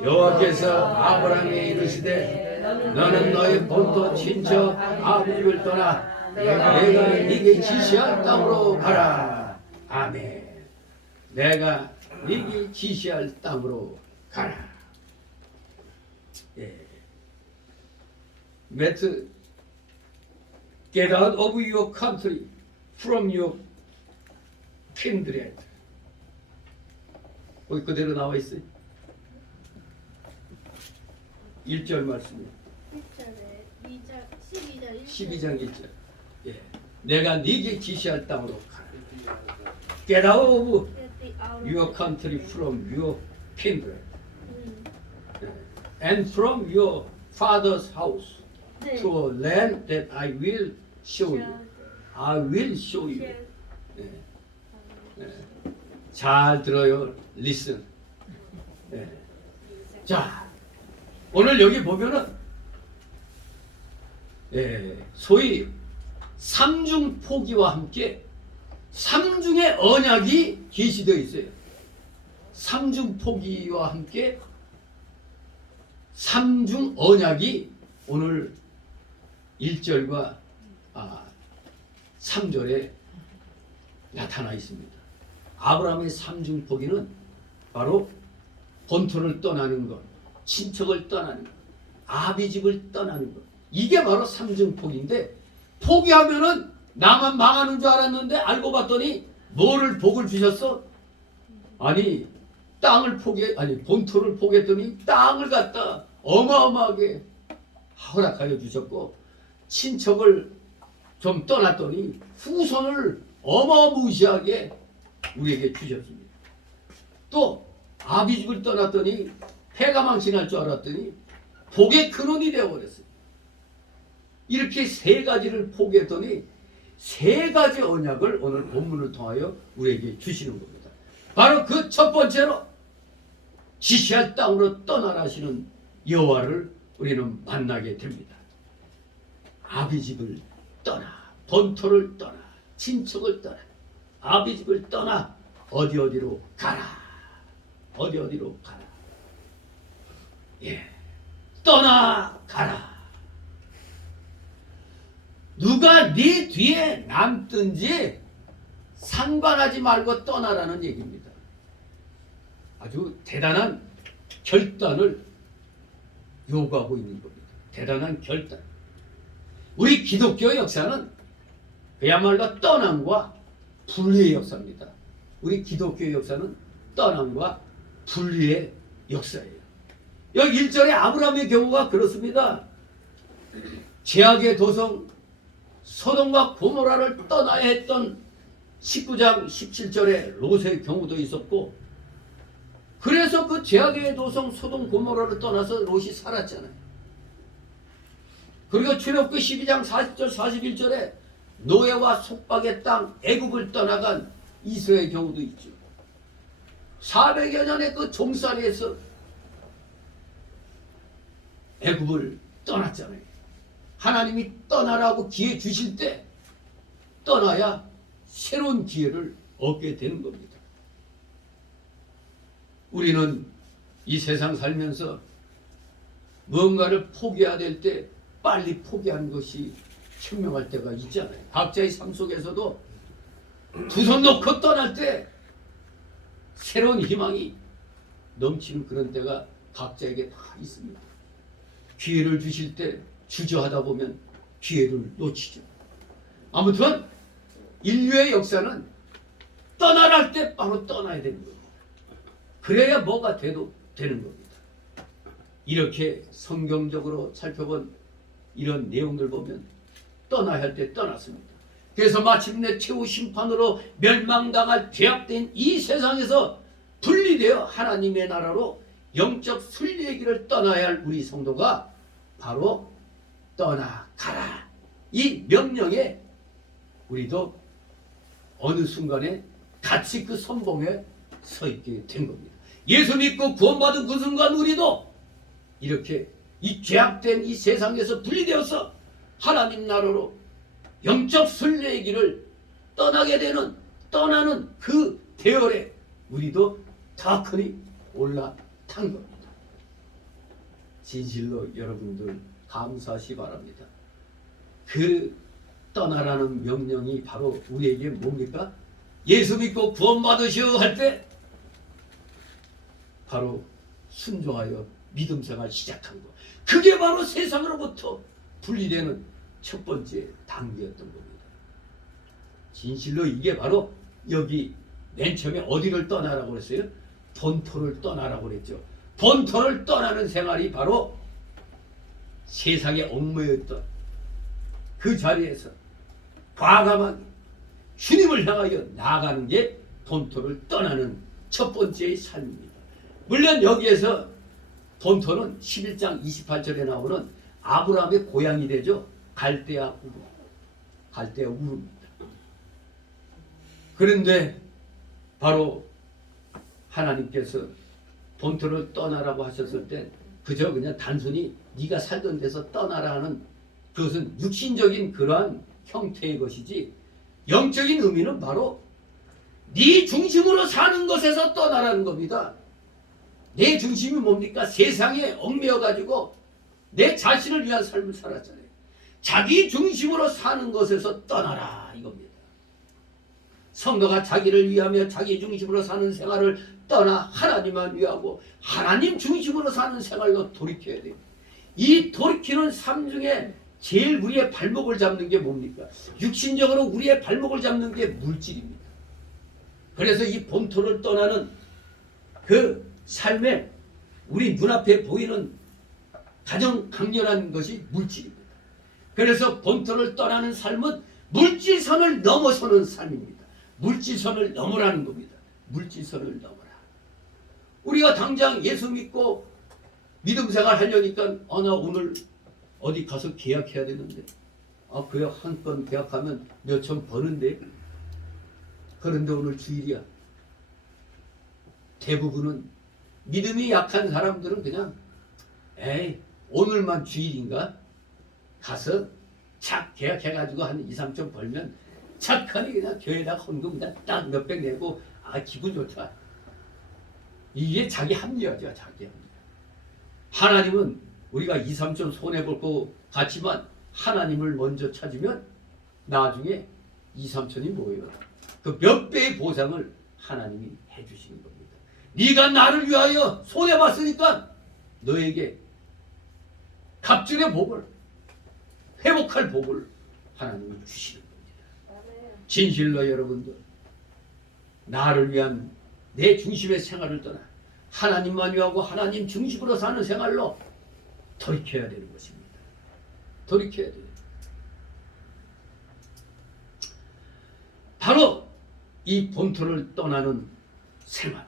여호와께서 아브라함에게 이르시되 너는 너의 본토 친척 아비집을 떠나 내가 네게 지시할 땅으로 가라. 아멘. 내가 네게 지시할 땅으로 가라. 예. Met get out of your country from your kindred. 거기 그대로 나와 있어요. 1절 말씀이에요. 1절에 2절 12장 1절. 예. 내가 네게 지시할 땅으로 가라. Get out of your country from your kindred and from your father's house to a land that I will show you. I will show you. 예. 예. 잘 들어요. Listen. 예. 자, 오늘 여기 보면은 소위 삼중 포기와 함께 삼중의 언약이 계시되어 있어요. 삼중 포기와 함께 삼중 언약이 오늘 1절과 3절에 나타나 있습니다. 아브라함의 삼중 포기는 바로 본토를 떠나는 것, 친척을 떠나는 것, 아비집을 떠나는 것. 이게 바로 삼중 포기인데, 포기하면은 나만 망하는 줄 알았는데 알고 봤더니 뭐를 복을 주셨어? 아니 본토를 포기했더니 땅을 갖다 어마어마하게 허락하여 주셨고, 친척을 좀 떠났더니 후손을 어마무시하게 우리에게 주셨습니다. 또 아비집을 떠났더니 패가 망신할 줄 알았더니 복의 근원이 되어버렸어요. 이렇게 세 가지를 포기했더니 세 가지 언약을 오늘 본문을 통하여 우리에게 주시는 겁니다. 바로 그 첫 번째로 지시할 땅으로 떠나라 하시는 여호와를 우리는 만나게 됩니다. 아비집을 떠나, 본토를 떠나, 친척을 떠나, 아비집을 떠나 어디로 가라. 어디로 가라. 예, 떠나 가라. 누가 네 뒤에 남든지 상관하지 말고 떠나라는 얘기입니다. 아주 대단한 결단을 요구하고 있는 겁니다. 대단한 결단. 우리 기독교 역사는 그야말로 떠남과 분리의 역사입니다. 우리 기독교 역사는 떠남과 분리의 역사예요. 여기 1절에 아브라함의 경우가 그렇습니다. 죄악의 도성 소돔과 고모라를 떠나야 했던 19장 17절에 롯의 경우도 있었고, 그래서 그 죄악의 도성 소돔 고모라를 떠나서 롯이 살았잖아요. 그리고 출애굽기 12장 40절 41절에 노예와 속박의 땅 애굽을 떠나간 이스라엘의 경우도 있죠. 400여 년의 그 종살이에서 애굽을 떠났잖아요. 하나님이 떠나라고 기회 주실 때 떠나야 새로운 기회를 얻게 되는 겁니다. 우리는 이 세상 살면서 뭔가를 포기해야 될 때 빨리 포기하는 것이 현명할 때가 있잖아요. 각자의 삶 속에서도 두 손 놓고 떠날 때 새로운 희망이 넘치는 그런 때가 각자에게 다 있습니다. 기회를 주실 때 주저하다 보면 기회를 놓치죠. 아무튼 인류의 역사는 떠나랄 때 바로 떠나야 되는 겁니다. 그래야 뭐가 돼도 되는 겁니다. 이렇게 성경적으로 살펴본 이런 내용들 보면 떠나야 할 때 떠났습니다. 그래서 마침내 최후 심판으로 멸망당할 죄악된 이 세상에서 분리되어 하나님의 나라로 영적 순리의 길을 떠나야 할 우리 성도가 바로 떠나가라, 이 명령에 우리도 어느 순간에 같이 그 선봉에 서 있게 된 겁니다. 예수 믿고 구원받은 그 순간 우리도 이렇게 이 죄악된 이 세상에서 분리되어서 하나님 나라로 영적 순례의 길을 떠나는 그 대열에 우리도 더 크니 올라탄 겁니다. 진실로 여러분들 감사하시 바랍니다. 그 떠나라는 명령이 바로 우리에게 뭡니까? 예수 믿고 구원받으시오 할 때 바로 순종하여 믿음 생활 시작한 것. 그게 바로 세상으로부터 분리되는 첫 번째 단계였던 겁니다. 진실로 이게 바로 여기 맨 처음에 어디를 떠나라고 그랬어요? 본토를 떠나라고 그랬죠. 본토를 떠나는 생활이 바로 세상에 얽매였던 그 자리에서 과감하게 주님을 향하여 나아가는 게 본토를 떠나는 첫 번째의 삶입니다. 물론 여기에서 본토는 11장 28절에 나오는 아브라함의 고향이 되죠. 갈대아 우르. 갈대아 우르입니다. 그런데 바로 하나님께서 본토를 떠나라고 하셨을 때 그저 그냥 단순히 네가 살던 데서 떠나라 하는 그것은 육신적인 그러한 형태의 것이지, 영적인 의미는 바로 네 중심으로 사는 것에서 떠나라는 겁니다. 내 중심이 뭡니까? 세상에 얽매여 가지고 내 자신을 위한 삶을 살았잖아요. 자기 중심으로 사는 것에서 떠나라 이겁니다. 성도가 자기를 위하며 자기 중심으로 사는 생활을 떠나 하나님만 위하고 하나님 중심으로 사는 생활로 돌이켜야 돼요. 이 돌이키는 삶 중에 제일 우리의 발목을 잡는 게 뭡니까? 육신적으로 우리의 발목을 잡는 게 물질입니다. 그래서 이 본토를 떠나는 그 삶에 우리 눈앞에 보이는 가장 강렬한 것이 물질입니다. 그래서 본토를 떠나는 삶은 물질선을 넘어서는 삶입니다. 물질선을 넘으라는 겁니다. 물질선을 넘어라. 우리가 당장 예수 믿고 믿음 생활 하려니까 나 오늘 어디 가서 계약해야 되는데 그래 한 건 계약하면 몇천 버는데 그런데 오늘 주일이야. 대부분은 믿음이 약한 사람들은 그냥 오늘만 주일인가 가서 착 계약해가지고 한 2, 3천 벌면 착하니 그냥 교회에다 헌금 그냥 딱 몇백 내고 기분 좋다. 이게 자기 합리화죠. 자기 합리화. 하나님은 우리가 2, 3천 손해볼 것 같지만 하나님을 먼저 찾으면 나중에 2, 3천이 뭐예요? 그 몇 배의 보상을 하나님이 해주시는 겁니다. 네가 나를 위하여 손해봤으니까 너에게 갑절의 복을, 회복할 복을 하나님이 주시는 겁니다. 진실로 여러분들, 나를 위한 내 중심의 생활을 떠나 하나님만 위하고 하나님 중심으로 사는 생활로 돌이켜야 되는 것입니다. 돌이켜야 돼요. 바로 이 본토를 떠나는 생활,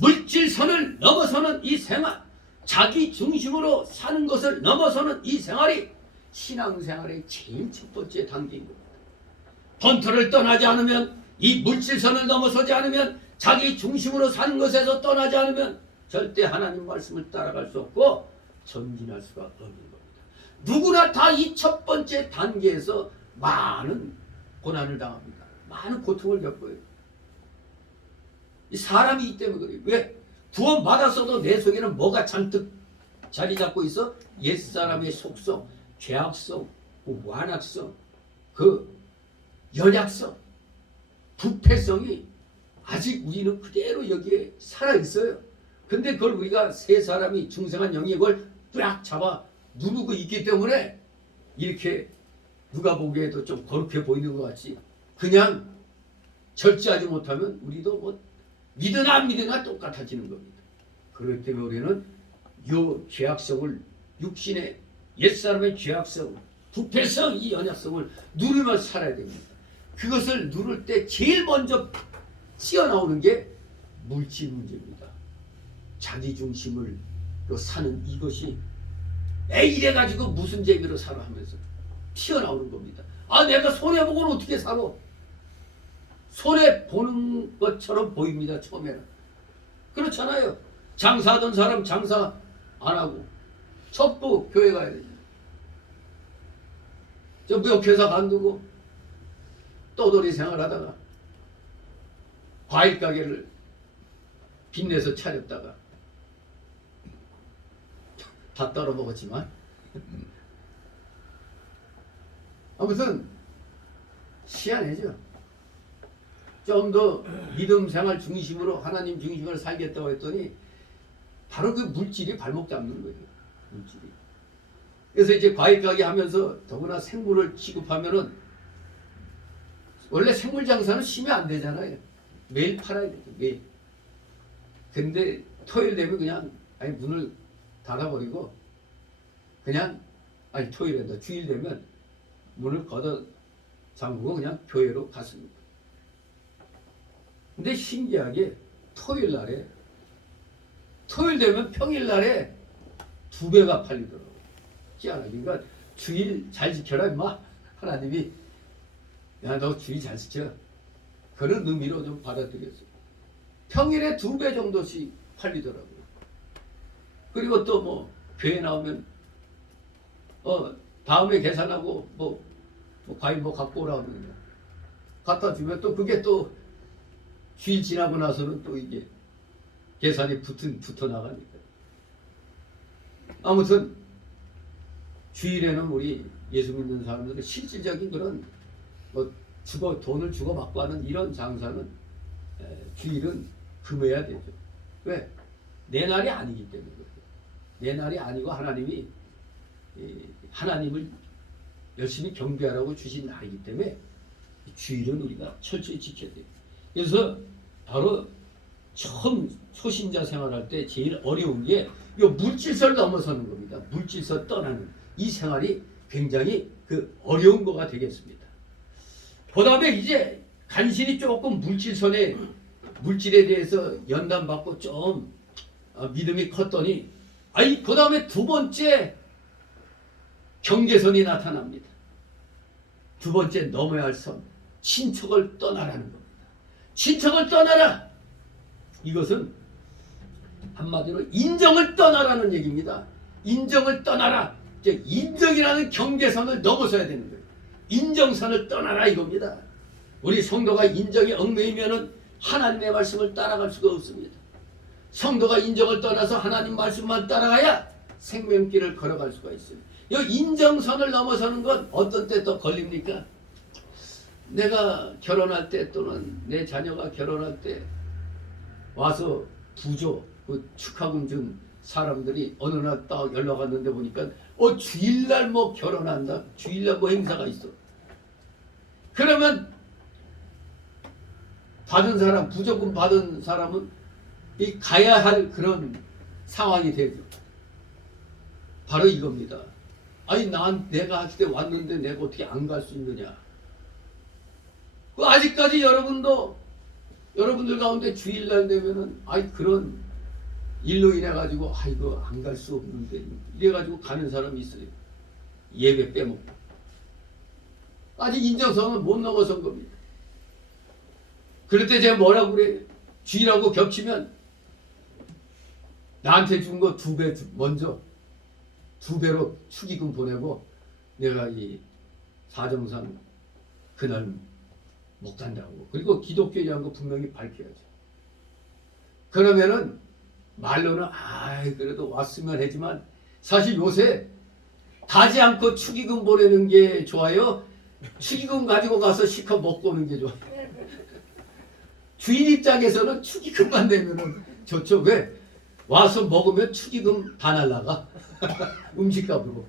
물질선을 넘어서는 이 생활, 자기 중심으로 사는 것을 넘어서는 이 생활이 신앙생활의 제일 첫 번째 단계인 겁니다. 본토를 떠나지 않으면, 이 물질선을 넘어서지 않으면, 자기 중심으로 사는 것에서 떠나지 않으면 절대 하나님 말씀을 따라갈 수 없고 전진할 수가 없는 겁니다. 누구나 다 이 첫 번째 단계에서 많은 고난을 당합니다. 많은 고통을 겪어요. 이 사람이 이 때문에 그래요. 왜? 구원 받았어도 내 속에는 뭐가 잔뜩 자리 잡고 있어? 옛사람의 속성, 죄악성, 완악성, 그 연약성, 부패성이 아직 우리는 그대로 여기에 살아있어요. 근데 그걸 우리가 세 사람이 중생한 영이 그걸 쫙 잡아 누르고 있기 때문에 이렇게 누가 보기에도 좀 거룩해 보이는 것 같지, 그냥 절제하지 못하면 우리도 뭐 믿으나 안 믿으나 똑같아지는 겁니다. 그렇기 때문에 우리는 이 죄악성을, 육신의 옛사람의 죄악성, 부패성, 이 연약성을 누르면서 살아야 됩니다. 그것을 누를 때 제일 먼저 튀어나오는 게 물질 문제입니다. 자기 중심을 사는 이것이 이래가지고 무슨 재미로 살아 하면서 튀어나오는 겁니다. 아, 내가 손해보고는 어떻게 살아? 손해보는 것처럼 보입니다. 처음에는 그렇잖아요. 장사하던 사람 장사 안 하고 첩도 교회 가야 되죠. 저 무역회사 관두고 떠돌이 생활하다가 과일 가게를 빚내서 차렸다가 다 떨어먹었지만 아무튼 희한해져. 좀 더 믿음 생활 중심으로 하나님 중심으로 살겠다고 했더니 바로 그 물질이 발목 잡는 거예요. 물질이. 그래서 이제 과일 가게 하면서 더구나 생물을 취급하면은 원래 생물 장사는 쉬면 안 되잖아요. 매일 팔아야 되죠. 매일. 근데 토요일 되면 그냥 아니 문을 닫아버리고 그냥 아니 토요일에다 주일 되면 문을 걷어 잠그고 그냥 교회로 갔습니다. 근데 신기하게 토요일 되면 평일 날에 2배가 팔리더라고요. 희한하게. 그러니까 주일 잘 지켜라 임마. 하나님이 야 너 주일 잘 지켜. 그런 의미로 좀 받아들였어요. 평일에 2배 정도씩 팔리더라고요. 그리고 또 뭐 교회 나오면 다음에 계산하고 뭐 과일 뭐 갖고 오라고 하면 갖다 주면 또 그게 또 주일 지나고 나서는 또 이게 계산이 붙어 나가니까. 아무튼 주일에는 우리 예수 믿는 사람들은 실질적인 그런 뭐 돈을 주고 받고 하는 이런 장사는 주일은 금해야 되죠. 왜? 내 날이 아니기 때문에 그래요. 내 날이 아니고 하나님이 하나님을 열심히 경배하라고 주신 날이기 때문에 주일은 우리가 철저히 지켜야 돼요. 그래서 바로 처음 초신자 생활할 때 제일 어려운 게 이 물질서를 넘어서는 겁니다. 물질서 떠나는 이 생활이 굉장히 그 어려운 거가 되겠습니다. 그 다음에 이제 간신히 조금 물질에 대해서 연단받고 좀 믿음이 컸더니 그 다음에 두 번째 경계선이 나타납니다. 두 번째 넘어야 할 선, 친척을 떠나라는 겁니다. 친척을 떠나라. 이것은 한마디로 인정을 떠나라는 얘기입니다. 인정을 떠나라. 즉 인정이라는 경계선을 넘어서야 되는 거예요. 인정선을 떠나라 이겁니다. 우리 성도가 인정에 얽매이면은 하나님의 말씀을 따라갈 수가 없습니다. 성도가 인정을 떠나서 하나님 말씀만 따라가야 생명길을 걸어갈 수가 있어요. 이 인정선을 넘어서는 건 어떤 때 또 걸립니까? 내가 결혼할 때 또는 내 자녀가 결혼할 때 와서 부조 그 축하금 준 사람들이 어느 날 딱 연락 왔는데 보니까 주일날 뭐 결혼한다, 주일날 뭐 행사가 있어. 그러면 받은 사람, 부조금 받은 사람은 이 가야 할 그런 상황이 되죠. 바로 이겁니다. 아니 내가 할 때 왔는데 내가 어떻게 안 갈 수 있느냐. 아직까지 여러분들 가운데 주일날 되면은 그런 일로 인해 가지고 이거 안 갈 수 없는데 이래 가지고 가는 사람이 있어요. 예배 빼먹고 아직 인정선을 못 넘어선 겁니다. 그럴 때 제가 뭐라고 그래? 주일하고 겹치면 나한테 준 거 2배 먼저 2배로 축의금 보내고 내가 이 사정상 그날 못 간다고. 그리고 기독교라는 거 분명히 밝혀야죠. 그러면은 말로는 그래도 왔으면 하지만 사실 요새 가지 않고 축의금 보내는 게 좋아요? 축의금 가지고 가서 실컷 먹고 오는 게 좋아요? 주인 입장에서는 축의금만 내면은 좋죠. 왜? 와서 먹으면 축의금 다 날라가. 음식값으로.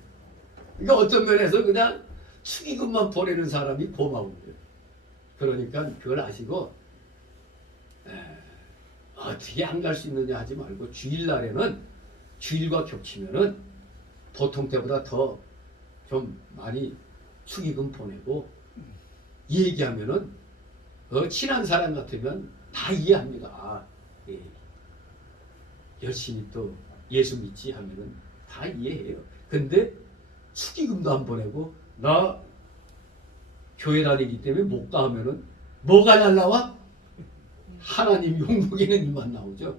그러니까 어떤 면에서 그냥 축의금만 보내는 사람이 고마운 거예요. 그러니까 그걸 아시고 어떻게 안 갈 수 있느냐 하지 말고 주일날에는 주일과 겹치면은 보통 때보다 더 좀 많이 축의금 보내고 얘기하면은 친한 사람 같으면 다 이해합니다. 예. 열심히 또 예수 믿지 하면은 다 이해해요. 근데 축의금도 안 보내고 나 교회 다니기 때문에 못 가 하면은 뭐가 날라와? 하나님 욕먹이는 일만 나오죠.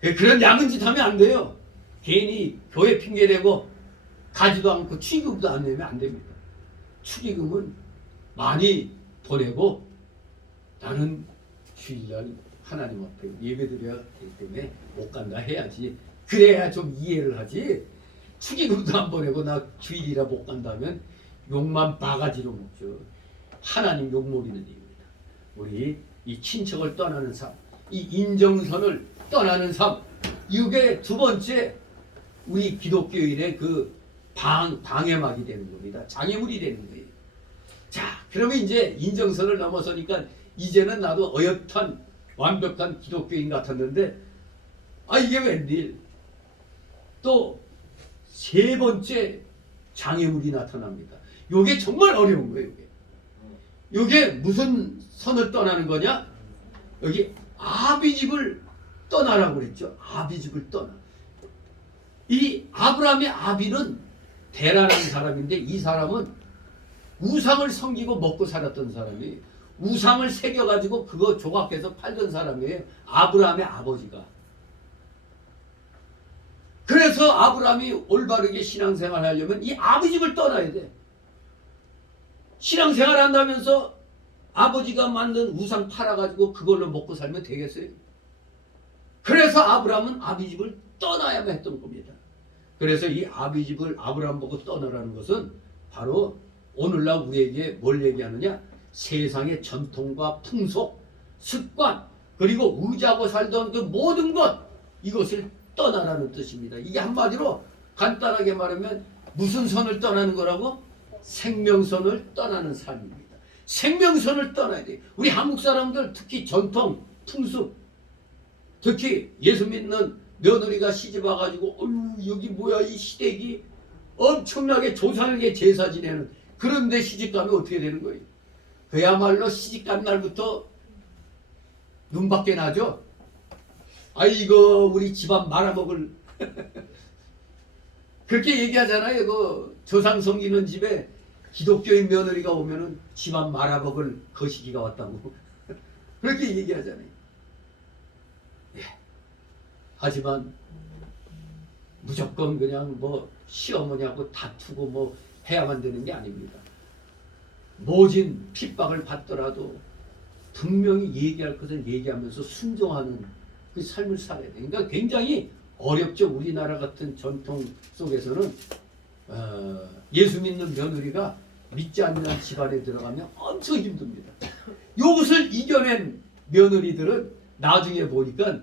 그런 야근 짓 하면 안 돼요. 괜히 교회 핑계대고 가지도 않고 축의금도 안 내면 안 됩니다. 축의금은 많이 보내고 나는 주일날 하나님 앞에 예배드려야 되기 때문에 못 간다 해야지. 그래야 좀 이해를 하지. 축의금도 안 보내고 나 주일이라 못 간다면 욕만 바가지로 먹죠. 하나님 욕먹이는 일입니다. 우리 이 친척을 떠나는 삶, 이 인정선을 떠나는 삶, 이게 두 번째 우리 기독교인의 그 방해막이 되는 겁니다. 장애물이 되는 거예요. 자, 그러면 이제 인정선을 넘어서니까 이제는 나도 어엿한 완벽한 기독교인 같았는데 이게 웬일 또 세 번째 장애물이 나타납니다. 요게 정말 어려운 거예요. 요게 무슨 선을 떠나는 거냐? 여기 아비집을 떠나라고 그랬죠. 아비집을 떠나. 이 아브라함의 아비는 대라라는 사람인데 이 사람은 우상을 섬기고 먹고 살았던 사람이 우상을 새겨가지고 그거 조각해서 팔던 사람이에요. 아브라함의 아버지가. 그래서 아브라함이 올바르게 신앙생활 하려면 이 아비집을 떠나야 돼. 신앙생활 한다면서 아버지가 만든 우상 팔아가지고 그걸로 먹고 살면 되겠어요? 그래서 아브라함은 아비집을 떠나야만 했던 겁니다. 그래서 이 아비집을 아브라함 보고 떠나라는 것은 바로 오늘날 우리에게 뭘 얘기하느냐? 세상의 전통과 풍속, 습관, 그리고 의지하고 살던 그 모든 것, 이것을 떠나라는 뜻입니다. 이게 한마디로 간단하게 말하면 무슨 선을 떠나는 거라고? 생명선을 떠나는 삶입니다. 생명선을 떠나야 돼요. 우리 한국 사람들 특히 전통, 풍습, 특히 예수 믿는 며느리가 시집 와가지고 여기 뭐야 이 시댁이 엄청나게 조상에게 제사 지내는 그런데 시집가면 어떻게 되는 거예요? 그야말로 시집간 날부터 눈밖에 나죠? 이거 우리 집안 말아먹을 그렇게 얘기하잖아요. 그 조상 섬기는 집에 기독교인 며느리가 오면은 집안 말아먹을 거시기가 왔다고 그렇게 얘기하잖아요. 예. 하지만 무조건 그냥 뭐 시어머니하고 다투고 뭐 해야만 되는 게 아닙니다. 모진 핍박을 받더라도 분명히 얘기할 것을 얘기하면서 순종하는 그 삶을 살아야 돼. 그러니까 굉장히 어렵죠. 우리나라 같은 전통 속에서는 예수 믿는 며느리가 믿지 않는 집안에 들어가면 엄청 힘듭니다. 이것을 이겨낸 며느리들은 나중에 보니까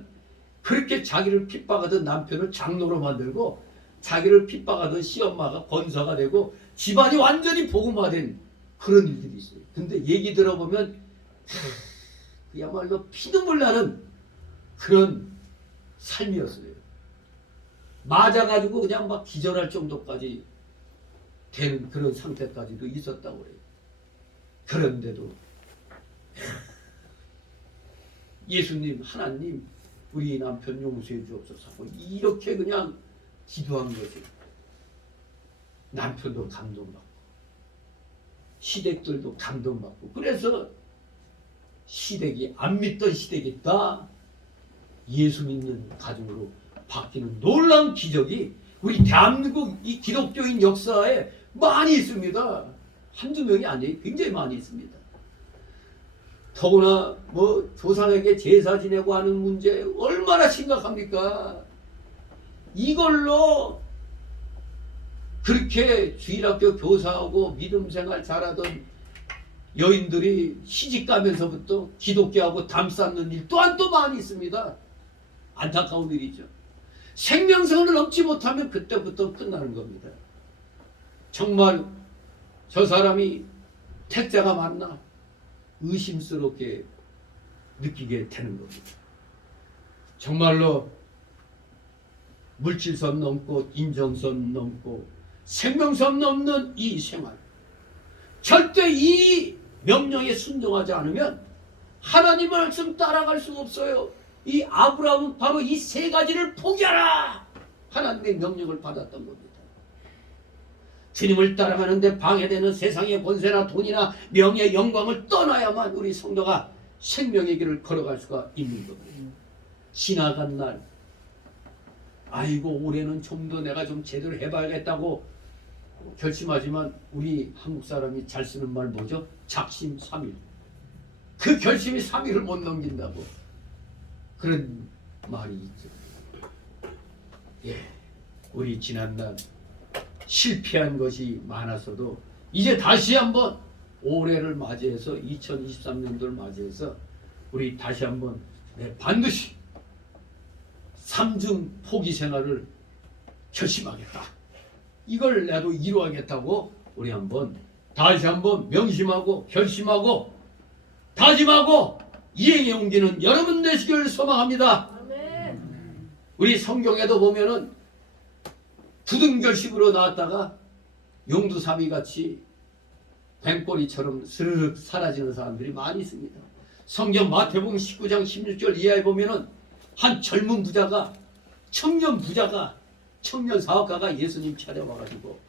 그렇게 자기를 핍박하던 남편을 장로로 만들고 자기를 핍박하던 시엄마가 권사가 되고 집안이 완전히 복음화된 그런 일들이 있어요. 근데 얘기 들어보면 그야말로 피눈물 나는 그런 삶이었어요. 맞아가지고 그냥 막 기절할 정도까지 되는 그런 상태까지도 있었다고 그래요. 그런데도 예수님, 하나님, 우리 남편 용서해 주옵소서 하고 이렇게 그냥 기도한 거죠. 남편도 감동받고 시댁들도 감동받고 그래서 시댁이 안 믿던 시댁이 다 예수 믿는 가정으로 바뀌는 놀라운 기적이 우리 대한민국 이 기독교인 역사에 많이 있습니다. 한두 명이 아니에요. 굉장히 많이 있습니다. 더구나 뭐 조상에게 제사 지내고 하는 문제 얼마나 심각합니까? 이걸로 그렇게 주일학교 교사하고 믿음 생활 잘하던 여인들이 시집가면서부터 기독교하고 담쌓는 일 또한 또 많이 있습니다. 안타까운 일이죠. 생명선을 넘지 못하면 그때부터 끝나는 겁니다. 정말 저 사람이 택자가 맞나 의심스럽게 느끼게 되는 겁니다. 정말로 물질선 넘고 인정선 넘고 생명선 넘는 이 생활, 절대 이 명령에 순종하지 않으면 하나님 말씀 따라갈 수가 없어요. 이 아브라함은 바로 이 세 가지를 포기하라 하나님의 명령을 받았던 겁니다. 주님을 따라가는데 방해되는 세상의 권세나 돈이나 명예, 영광을 떠나야만 우리 성도가 생명의 길을 걸어갈 수가 있는 겁니다. 지나간 날 아이고 올해는 좀 더 내가 좀 제대로 해봐야겠다고 결심하지만 우리 한국 사람이 잘 쓰는 말 뭐죠? 작심삼일. 그 결심이 3일을 못 넘긴다고 그런 말이 있죠. 예, 우리 지난날 실패한 것이 많았어도 이제 다시 한번 올해를 맞이해서 2023년도를 맞이해서 우리 다시 한번 반드시 삼중 포기 생활을 결심하겠다. 이걸 나도 이루어야겠다고 우리 한번 다시 한번 명심하고 결심하고 다짐하고 이행에 옮기는 여러분 되시길 소망합니다. 아멘. 우리 성경에도 보면은 굳은 결심으로 나왔다가 용두사미 같이 뱀꼬리처럼 스르륵 사라지는 사람들이 많이 있습니다. 성경 마태복음 19장 16절 이하에 보면은 한 젊은 부자가 청년 부자가 청년 사업가가 예수님 찾아와가지고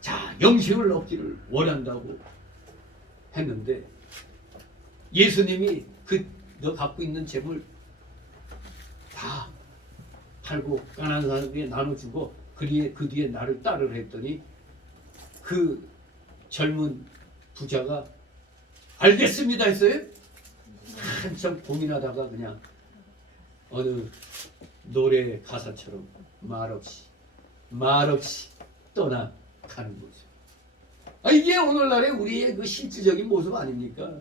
자 영생을 얻기를 원한다고 했는데 예수님이 그 너 갖고 있는 재물 다 팔고 가난한 사람에게 나눠주고 그 뒤에 나를 따르라 했더니 그 젊은 부자가 알겠습니다 했어요. 한참 고민하다가 그냥 어느 노래 가사처럼 말없이 떠나가는 거죠. 이게 오늘날의 우리의 그 실질적인 모습 아닙니까?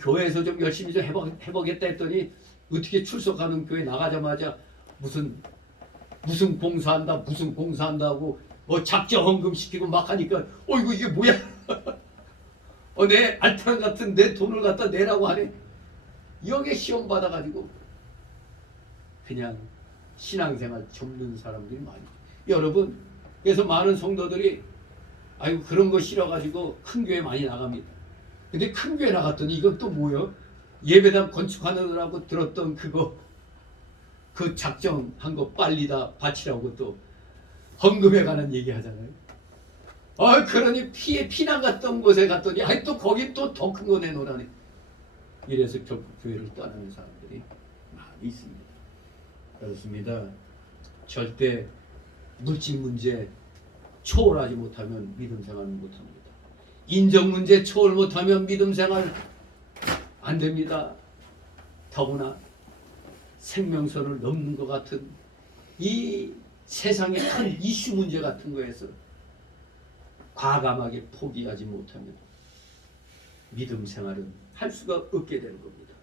교회에서 좀 열심히 좀 해보겠다 했더니 어떻게 출석하는 교회 나가자마자 무슨 공사한다고 뭐 작정 헌금 시키고 막 하니까 어이구 이게 뭐야? 내 알타란 같은 내 돈을 갖다 내라고 하네. 여기에 시험 받아가지고 그냥 신앙생활 접는 사람들이 많이. 여러분 그래서 많은 성도들이 아이고 그런 거 싫어가지고 큰 교회 많이 나갑니다. 근데 큰 교회 나갔더니 이건 또 뭐예요? 예배당 건축하느라고 들었던 그 작정한 거 빨리 다 바치라고 또 헌금에 관한 얘기 하잖아요. 그러니 피난 갔던 곳에 갔더니 또 거기 또 더 큰 거 내놓으라네. 이래서 결국 교회를 떠나는 사람들이 많이 있습니다. 그렇습니다. 절대 물질 문제 초월하지 못하면 믿음 생활은 못합니다. 인정 문제 초월 못하면 믿음 생활 안 됩니다. 더구나 생명선을 넘는 것 같은 이 세상의 큰 이슈 문제 같은 거에서 과감하게 포기하지 못하면 믿음 생활은 할 수가 없게 되는 겁니다.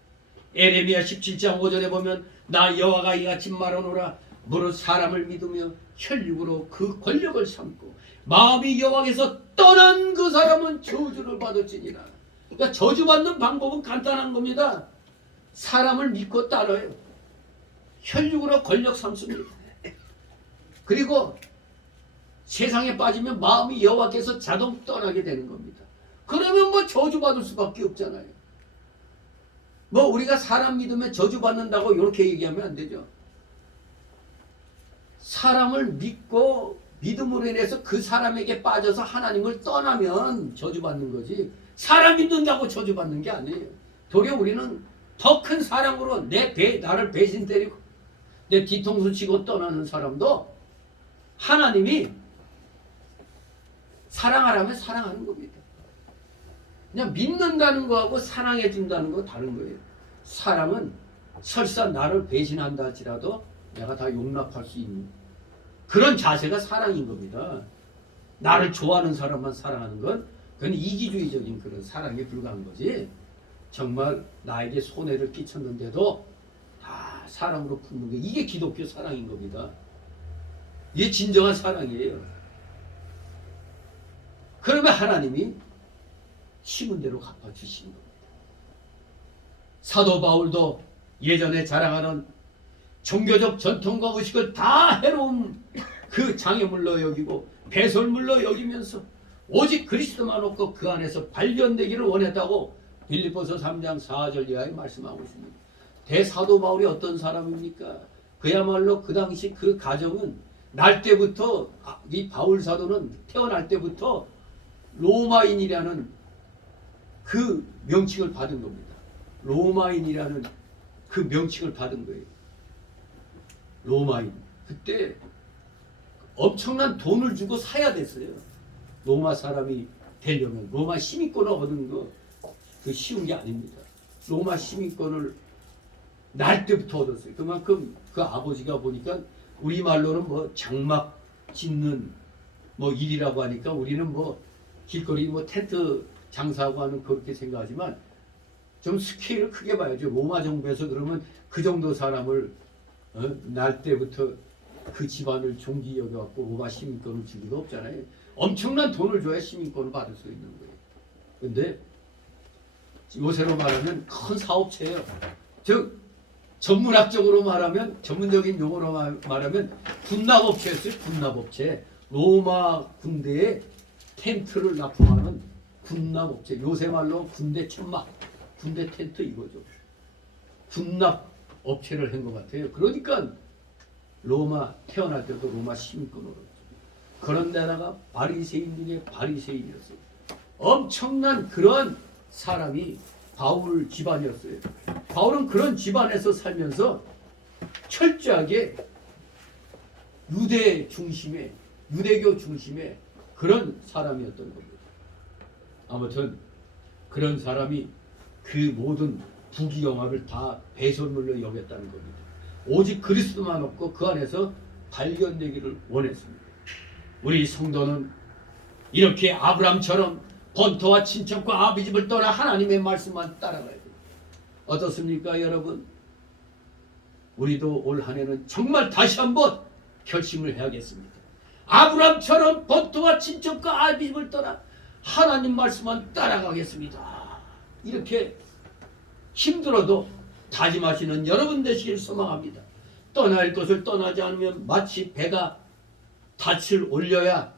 에레미야 17장 5절에 보면 나 여호와가 이같이 말하노라 무릇 사람을 믿으며 혈육으로 그 권력을 삼고 마음이 여호와께서 떠난 그 사람은 저주를 받을지니라. 그러니까 저주받는 방법은 간단한 겁니다. 사람을 믿고 따라요. 혈육으로 권력 삼습니다. 그리고 세상에 빠지면 마음이 여호와께서 자동 떠나게 되는 겁니다. 그러면 뭐 저주받을 수밖에 없잖아요. 뭐 우리가 사람 믿으면 저주받는다고 이렇게 얘기하면 안 되죠. 사람을 믿고 믿음으로 인해서 그 사람에게 빠져서 하나님을 떠나면 저주받는 거지, 사람 믿는다고 저주받는 게 아니에요. 도리어 우리는 더 큰 사랑으로 나를 배신 때리고 내 뒤통수 치고 떠나는 사람도 하나님이 사랑하라면 사랑하는 겁니다. 그냥 믿는다는 거하고 사랑해 준다는 거 다른 거예요. 사랑은 설사 나를 배신한다 할지라도 내가 다 용납할 수 있는 그런 자세가 사랑인 겁니다. 나를 좋아하는 사람만 사랑하는 건 그건 이기주의적인 그런 사랑에 불과한 거지, 정말 나에게 손해를 끼쳤는데도 다 사랑으로 품는 게 이게 기독교 사랑인 겁니다. 이게 진정한 사랑이에요. 그러면 하나님이 심은 대로 갚아주시는 겁니다. 사도 바울도 예전에 자랑하는 종교적 전통과 의식을 다 해로운 그 장애물로 여기고 배설물로 여기면서 오직 그리스도만 없고 그 안에서 발견되기를 원했다고 빌립보서 3장 4절 이하에 말씀하고 있습니다. 대사도 바울이 어떤 사람입니까? 그야말로 그 당시 그 가정은 날 때부터, 이 바울 사도는 태어날 때부터 로마인이라는 그 명칭을 받은 겁니다. 로마인이라는 그 명칭을 받은 거예요. 로마인. 그때 엄청난 돈을 주고 사야 됐어요. 로마 사람이 되려면 로마 시민권을 얻는 거 그 쉬운 게 아닙니다. 로마 시민권을 날 때부터 얻었어요. 그만큼 그 아버지가 보니까 우리말로는 뭐 장막 짓는 뭐 일이라고 하니까 우리는 뭐 길거리 뭐 텐트 장사하고 하는 그렇게 생각하지만 좀 스케일을 크게 봐야죠. 로마 정부에서 그러면 그 정도 사람을 날 때부터 그 집안을 종기 여겨갖고 로마 시민권을 줄 리가 없잖아요. 엄청난 돈을 줘야 시민권을 받을 수 있는 거예요. 근데 요새로 말하면 큰 사업체예요. 즉 전문학적으로 말하면, 전문적인 용어로 말하면 군납업체였어요. 군납업체. 로마 군대에 텐트를 납품하는 군납업체. 요새 말로 군대 천막, 군대 텐트 이거죠. 군납업체를 한 것 같아요. 그러니까 로마 태어날 때도 로마 시민권으로 얻었죠. 그런 데다가 바리새인 중에 바리새인이었어요. 엄청난 그런 사람이 바울 집안이었어요. 바울은 그런 집안에서 살면서 철저하게 유대교 중심의 그런 사람이었던 겁니다. 아무튼 그런 사람이 그 모든 부귀영화를 다 배설물로 여겼다는 겁니다. 오직 그리스도만 없고 그 안에서 발견되기를 원했습니다. 우리 성도는 이렇게 아브람처럼 본토와 친척과 아비 집을 떠나 하나님의 말씀만 따라가야 돼요. 어떻습니까 여러분? 우리도 올 한 해는 정말 다시 한번 결심을 해야겠습니다. 아브람처럼 본토와 친척과 아비 집을 떠나 하나님 말씀만 따라가겠습니다. 이렇게 힘들어도 다짐하시는 여러분 되시길 소망합니다. 떠날 것을 떠나지 않으면 마치 배가 닻을 올려야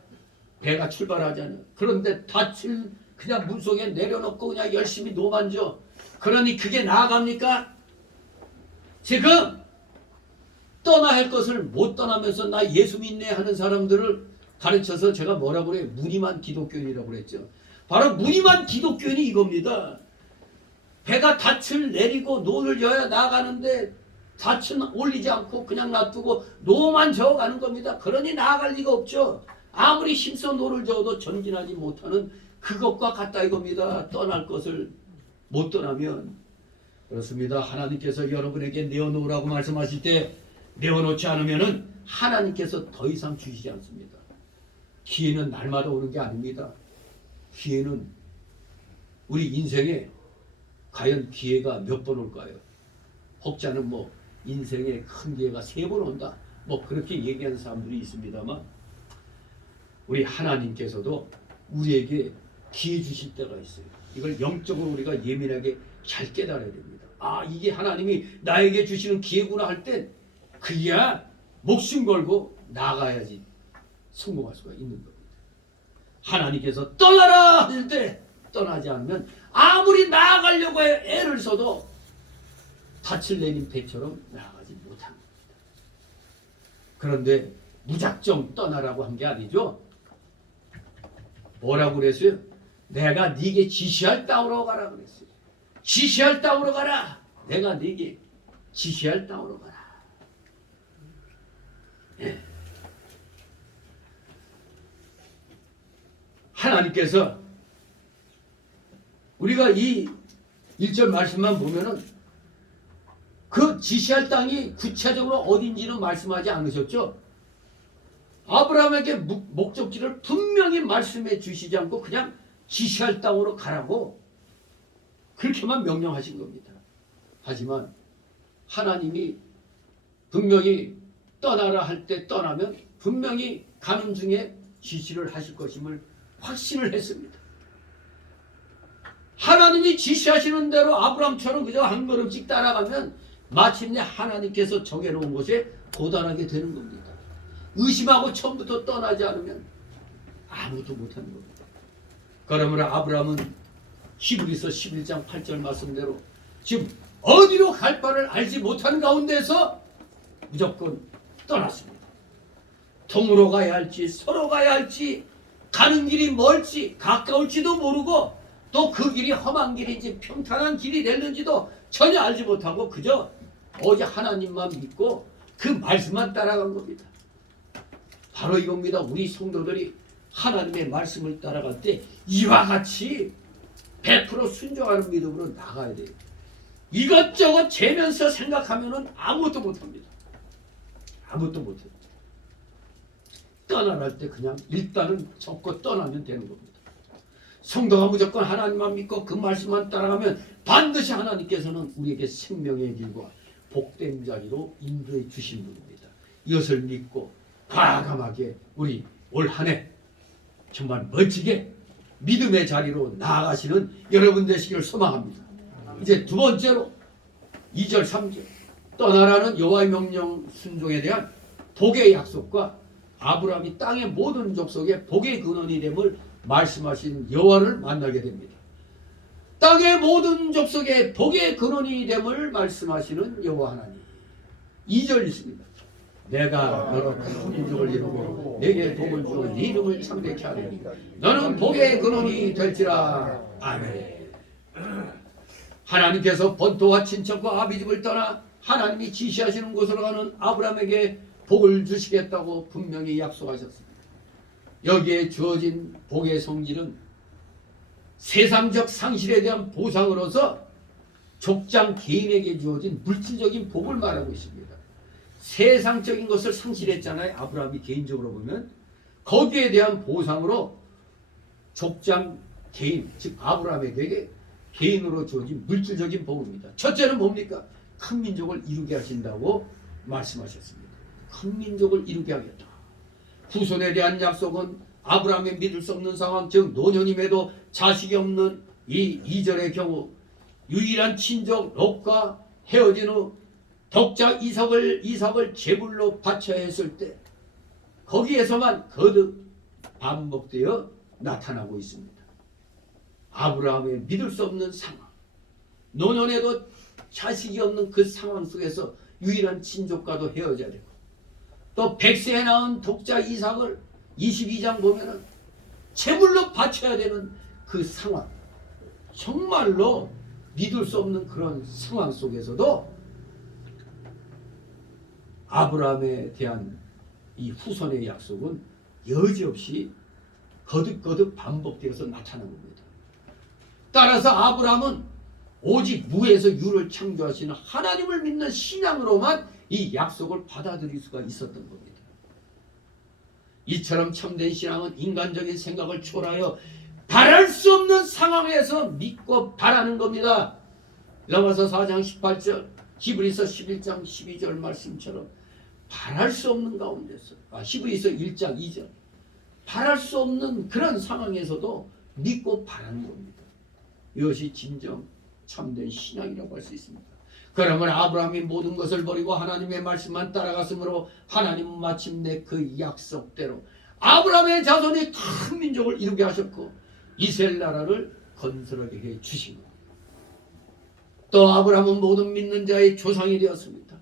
배가 출발하잖아요. 그런데 닻을 그냥 물속에 내려놓고 그냥 열심히 노만져. 그러니 그게 나아갑니까? 지금 떠나야 할 것을 못 떠나면서 나 예수 믿네 하는 사람들을 가르쳐서 제가 뭐라고 그래요? 무늬만 기독교인이라고 그랬죠. 바로 무늬만 기독교인이 이겁니다. 배가 닻을 내리고 노를 저어야 나아가는데 닻은 올리지 않고 그냥 놔두고 노만 저어가는 겁니다. 그러니 나아갈 리가 없죠. 아무리 힘써 노를 저어도 전진하지 못하는 그것과 같다 이겁니다. 떠날 것을 못 떠나면. 그렇습니다. 하나님께서 여러분에게 내어놓으라고 말씀하실 때 내어놓지 않으면은 하나님께서 더 이상 주시지 않습니다. 기회는 날마다 오는 게 아닙니다. 기회는 우리 인생에 과연 기회가 몇 번 올까요? 혹자는 뭐 인생에 큰 기회가 3번 온다, 뭐 그렇게 얘기하는 사람들이 있습니다만, 우리 하나님께서도 우리에게 기회 주실 때가 있어요. 이걸 영적으로 우리가 예민하게 잘 깨달아야 됩니다. 아, 이게 하나님이 나에게 주시는 기회구나 할 때 그야 목숨 걸고 나가야지 성공할 수가 있는 겁니다. 하나님께서 떠나라 할 때 떠나지 않으면 아무리 나아가려고 애를 써도 닻을 내린 배처럼 나아가지 못합니다. 그런데 무작정 떠나라고 한 게 아니죠. 뭐라고 그랬어요? 내가 네게 지시할 땅으로 가라 그랬어요. 지시할 땅으로 가라. 내가 네게 지시할 땅으로 가라. 예. 하나님께서 우리가 이 1절 말씀만 보면은 그 지시할 땅이 구체적으로 어딘지는 말씀하지 않으셨죠? 아브라함에게 목적지를 분명히 말씀해 주시지 않고 그냥 지시할 땅으로 가라고 그렇게만 명령하신 겁니다. 하지만 하나님이 분명히 떠나라 할 때 떠나면 분명히 가는 중에 지시를 하실 것임을 확신을 했습니다. 하나님이 지시하시는 대로 아브라함처럼 그저 한 걸음씩 따라가면 마침내 하나님께서 정해놓은 곳에 도달하게 되는 겁니다. 의심하고 처음부터 떠나지 않으면 아무도 못하는 겁니다. 그러므로 아브라함은 히브리서 11장 8절 말씀대로 지금 어디로 갈 바를 알지 못하는 가운데서 무조건 떠났습니다. 동으로 가야 할지 서로 가야 할지 가는 길이 멀지 가까울지도 모르고 또 그 길이 험한 길인지 평탄한 길이 됐는지도 전혀 알지 못하고 그저 오직 하나님만 믿고 그 말씀만 따라간 겁니다. 바로 이겁니다. 우리 성도들이 하나님의 말씀을 따라갈 때 이와 같이 100% 순종하는 믿음으로 나가야 돼요. 이것저것 재면서 생각하면은 아무것도 못합니다. 아무것도 못해요. 떠나랄 때 그냥 일단은 접고 떠나면 되는 겁니다. 성도가 무조건 하나님만 믿고 그 말씀만 따라가면 반드시 하나님께서는 우리에게 생명의 길과 복된 자리로 인도해 주신 분입니다. 이것을 믿고 과감하게 우리 올 한 해 정말 멋지게 믿음의 자리로 나아가시는 여러분 되시기를 소망합니다. 이제 두 번째로 2절 3절 떠나라는 여호와의 명령 순종에 대한 복의 약속과 아브라함이 땅의 모든 족속에 복의 근원이 됨을 말씀하신 여호와를 만나게 됩니다. 땅의 모든 족속에 복의 근원이 됨을 말씀하시는 여호와 하나님. 2절 있습니다. 내가 너로 큰 민족을 이루고 내게 복을 주어 네 이름을 창대케 하리니 너는 복의 근원이 될지라. 아멘. 하나님께서 본토와 친척과 아비집을 떠나 하나님이 지시하시는 곳으로 가는 아브라함에게 복을 주시겠다고 분명히 약속하셨습니다. 여기에 주어진 복의 성질은 세상적 상실에 대한 보상으로서 족장 개인에게 주어진 물질적인 복을 말하고 있습니다. 세상적인 것을 상실했잖아요. 아브라함이 개인적으로 보면 거기에 대한 보상으로 족장 개인, 즉 아브라함에게 개인으로 주어진 물질적인 복입니다. 첫째는 뭡니까? 큰 민족을 이루게 하신다고 말씀하셨습니다. 큰 민족을 이루게 하겠다. 후손에 대한 약속은 아브라함의 믿을 수 없는 상황, 즉 노년임에도 자식이 없는 이 2절의 경우 유일한 친족 롯과 헤어진 후 독자 이삭을 제물로 바쳐야 했을 때 거기에서만 거듭 반복되어 나타나고 있습니다. 아브라함의 믿을 수 없는 상황, 노년에도 자식이 없는 그 상황 속에서 유일한 친족과도 헤어져야 되고 또 100세에 낳은 독자 이삭을 22장 보면은 제물로 바쳐야 되는 그 상황, 정말로 믿을 수 없는 그런 상황 속에서도 아브라함에 대한 이 후손의 약속은 여지없이 거듭거듭 반복되어서 나타난 겁니다. 따라서 아브라함은 오직 무에서 유를 창조하시는 하나님을 믿는 신앙으로만 이 약속을 받아들일 수가 있었던 겁니다. 이처럼 참된 신앙은 인간적인 생각을 초월하여 바랄 수 없는 상황에서 믿고 바라는 겁니다. 로마서 4장 18절, 히브리서 11장 12절 말씀처럼 바랄 수 없는 가운데서, 히브리서 1장 2절, 바랄 수 없는 그런 상황에서도 믿고 바라는 겁니다. 이것이 진정 참된 신앙이라고 할 수 있습니다. 그러면 아브라함이 모든 것을 버리고 하나님의 말씀만 따라갔으므로 하나님은 마침내 그 약속대로 아브라함의 자손이 큰 민족을 이루게 하셨고 이스라엘 나라를 건설하게 해 주신 겁니다. 또 아브라함은 모든 믿는 자의 조상이 되었습니다.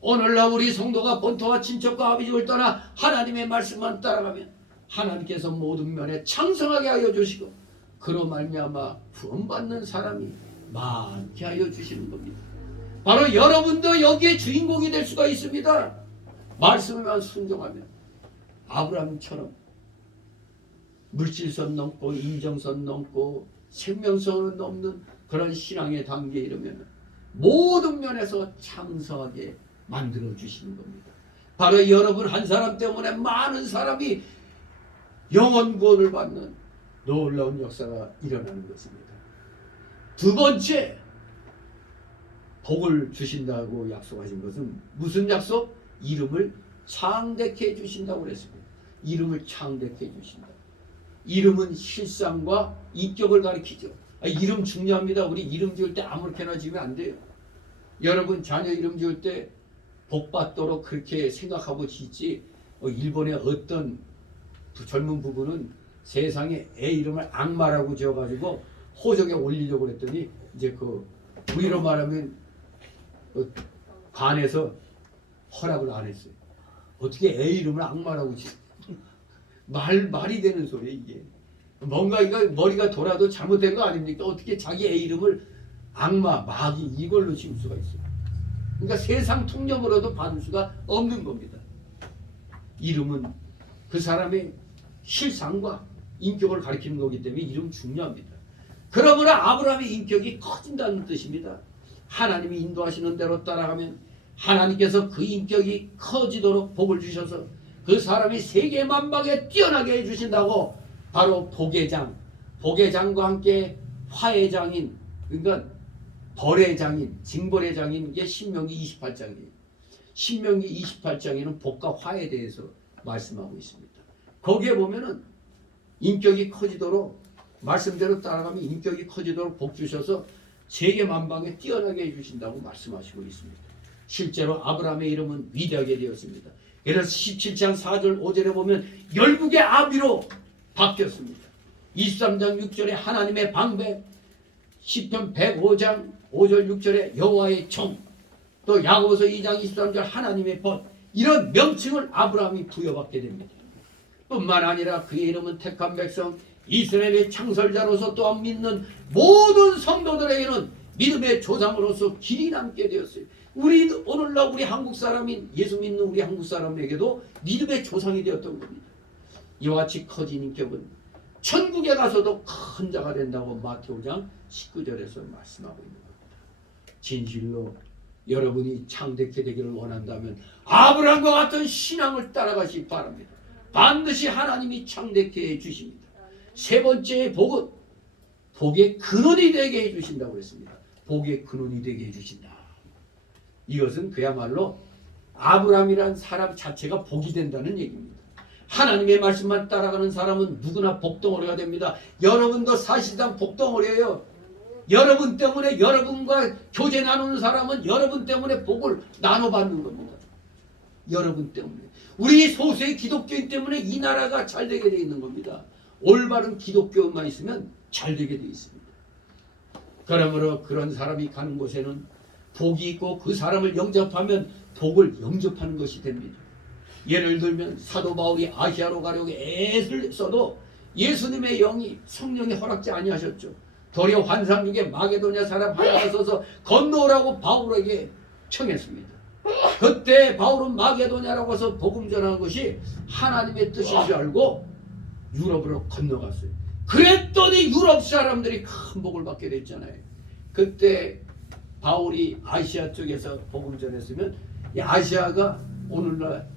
오늘날 우리 성도가 본토와 친척과 아비집을 떠나 하나님의 말씀만 따라가면 하나님께서 모든 면에 창성하게 하여 주시고 그로 말미암아 구원받는 사람이 많게 하여 주시는 겁니다. 바로 여러분도 여기에 주인공이 될 수가 있습니다. 말씀에만 순종하면 아브라함처럼 물질선 넘고 인정선 넘고 생명선을 넘는 그런 신앙의 단계에 이르면 모든 면에서 창성하게 만들어 주시는 겁니다. 바로 여러분 한 사람 때문에 많은 사람이 영원 구원을 받는 놀라운 역사가 일어나는 것입니다. 두 번째, 복을 주신다고 약속하신 것은 무슨 약속? 이름을 창대케 해주신다고 그랬습니다. 이름을 창대케 해주신다. 이름은 실상과 인격을 가리키죠. 이름 중요합니다. 우리 이름 지을 때 아무렇게나 지으면 안 돼요. 여러분 자녀 이름 지을 때 복받도록 그렇게 생각하고 짓지. 일본의 어떤 젊은 부부는 세상에 애 이름을 악마라고 지어가지고 호적에 올리려고 했더니 이제 그 우리로 말하면 관에서 허락을 안 했어요. 어떻게 애 이름을 악마라고 지어? 말이 되는 소리예요 이게. 뭔가 이거 머리가 돌아도 잘못된 거 아닙니까? 어떻게 자기 애 이름을 악마, 마귀 이걸로 지을 수가 있어요. 그러니까 세상 통념으로도 받을 수가 없는 겁니다. 이름은 그 사람의 실상과 인격을 가리키는 거기 때문에 이름 중요합니다. 그러므로 아브라함의 인격이 커진다는 뜻입니다. 하나님이 인도하시는 대로 따라가면 하나님께서 그 인격이 커지도록 복을 주셔서 그 사람이 세계 만방에 뛰어나게 해주신다고 바로 복의 장과 함께 화의 장인, 그러니까 벌의 장인, 징벌의 장인, 이게 신명기 28장이에요. 신명기 28장에는 복과 화에 대해서 말씀하고 있습니다. 거기에 보면은 인격이 커지도록 말씀대로 따라가면 인격이 커지도록 복 주셔서 세계 만방에 뛰어나게 해주신다고 말씀하시고 있습니다. 실제로 아브라함의 이름은 위대하게 되었습니다. 그래서 17장 4절 5절에 보면 열국의 아비로 바뀌었습니다. 23장 6절에 하나님의 방백, 시편 105장 5절 6절에 여호와의 종, 또 야고보서 2장 23절 하나님의 벗, 이런 명칭을 아브라함이 부여받게 됩니다. 뿐만 아니라 그의 이름은 택한 백성 이스라엘의 창설자로서 또한 믿는 모든 성도들에게는 믿음의 조상으로서 길이 남게 되었어요. 오늘날 우리 한국 사람인 예수 믿는 우리 한국 사람에게도 믿음의 조상이 되었던 겁니다. 이와 같이 커진 인격은 천국에 가서도 큰 자가 된다고 마태오 5장 19절에서 말씀하고 있는 겁니다. 진실로 여러분이 창대케 되기를 원한다면 아브라함과 같은 신앙을 따라가시기 바랍니다. 반드시 하나님이 창대케 해주십니다. 세 번째 복은 복의 근원이 되게 해주신다고 했습니다. 복의 근원이 되게 해주신다. 이것은 그야말로 아브라함이란 사람 자체가 복이 된다는 얘기입니다. 하나님의 말씀만 따라가는 사람은 누구나 복덩어리가 됩니다. 여러분도 사실상 복덩어리예요. 여러분 때문에 여러분과 교제 나누는 사람은 여러분 때문에 복을 나눠받는 겁니다. 여러분 때문에. 우리 소수의 기독교인 때문에 이 나라가 잘 되게 되어 있는 겁니다. 올바른 기독교만 있으면 잘 되게 되어 있습니다. 그러므로 그런 사람이 가는 곳에는 복이 있고 그 사람을 영접하면 복을 영접하는 것이 됩니다. 예를 들면 사도 바울이 아시아로 가려고 애를 써도 예수님의 영이 성령이 허락지 아니하셨죠. 도리어 환상 중에 마게도냐 사람 하나가 서서 건너오라고 바울에게 청했습니다. 그때 바울은 마게도냐라고 해서 복음 전하는 것이 하나님의 뜻인 줄 알고 유럽으로 건너갔어요. 그랬더니 유럽 사람들이 큰 복을 받게 됐잖아요. 그때 바울이 아시아 쪽에서 복음 전했으면 이 아시아가 오늘날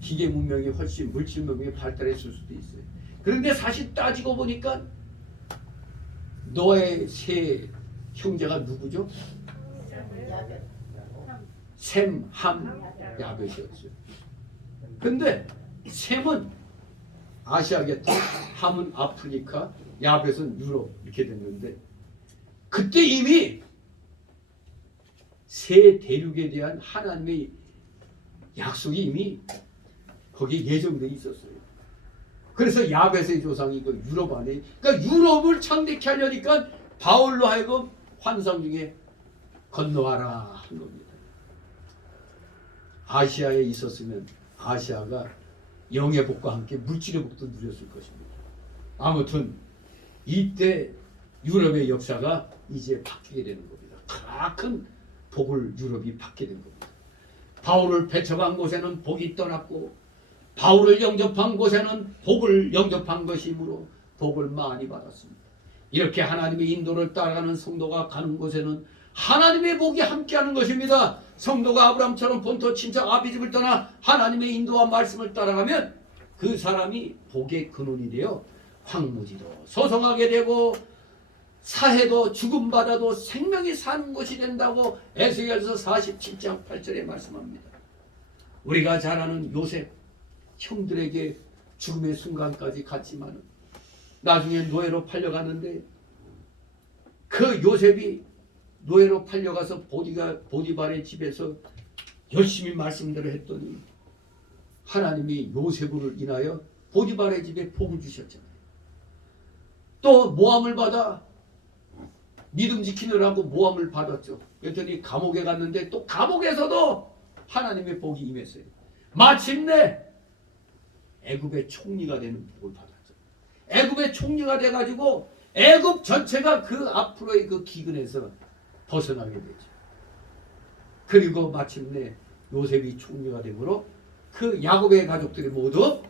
기계 문명이 훨씬 물질 문명이 발달했을 수도 있어요. 그런데 사실 따지고 보니까 노아의 세 형제가 누구죠? 셈, 함, 야벳이었어요. 근데 셈은 아시아겠죠. 함은 아프리카, 야벳은 유럽 이렇게 됐는데 그때 이미 세 대륙에 대한 하나님의 약속이 이미 거기에 예정되어 있었어요. 그래서 야벳의 조상이 그 유럽 안에, 그러니까 유럽을 창대케 하려니까 바울로 하여금 환상 중에 건너와라 한 겁니다. 아시아에 있었으면 아시아가 영의 복과 함께 물질의 복도 누렸을 것입니다. 아무튼 이때 유럽의 역사가 이제 바뀌게 되는 겁니다. 큰 복을 유럽이 받게 된 겁니다. 바울을 배척한 곳에는 복이 떠났고 바울을 영접한 곳에는 복을 영접한 것이므로 복을 많이 받았습니다. 이렇게 하나님의 인도를 따라가는 성도가 가는 곳에는 하나님의 복이 함께하는 것입니다. 성도가 아브라함처럼 본토 친척 아비집을 떠나 하나님의 인도와 말씀을 따라가면 그 사람이 복의 근원이 되어 황무지도 소성하게 되고 사해도 죽음받아도 생명이 사는 것이 된다고 에스겔서 47장 8절에 말씀합니다. 우리가 잘 아는 요셉, 형들에게 죽음의 순간까지 갔지만 나중에 노예로 팔려갔는데 그 요셉이 노예로 팔려가서 보디발의 집에서 열심히 말씀대로 했더니 하나님이 요셉을 인하여 보디발의 집에 복을 주셨잖아요. 또 모함을 받아 믿음 지키느라고 모함을 받았죠. 그랬더니 감옥에 갔는데 또 감옥에서도 하나님의 복이 임했어요. 마침내 애굽의 총리가 되는 복을 받았죠. 애굽의 총리가 돼가지고 애굽 전체가 그 앞으로의 그 기근에서 벗어나게 되죠. 그리고 마침내 요셉이 총리가 되므로 그 야곱의 가족들이 모두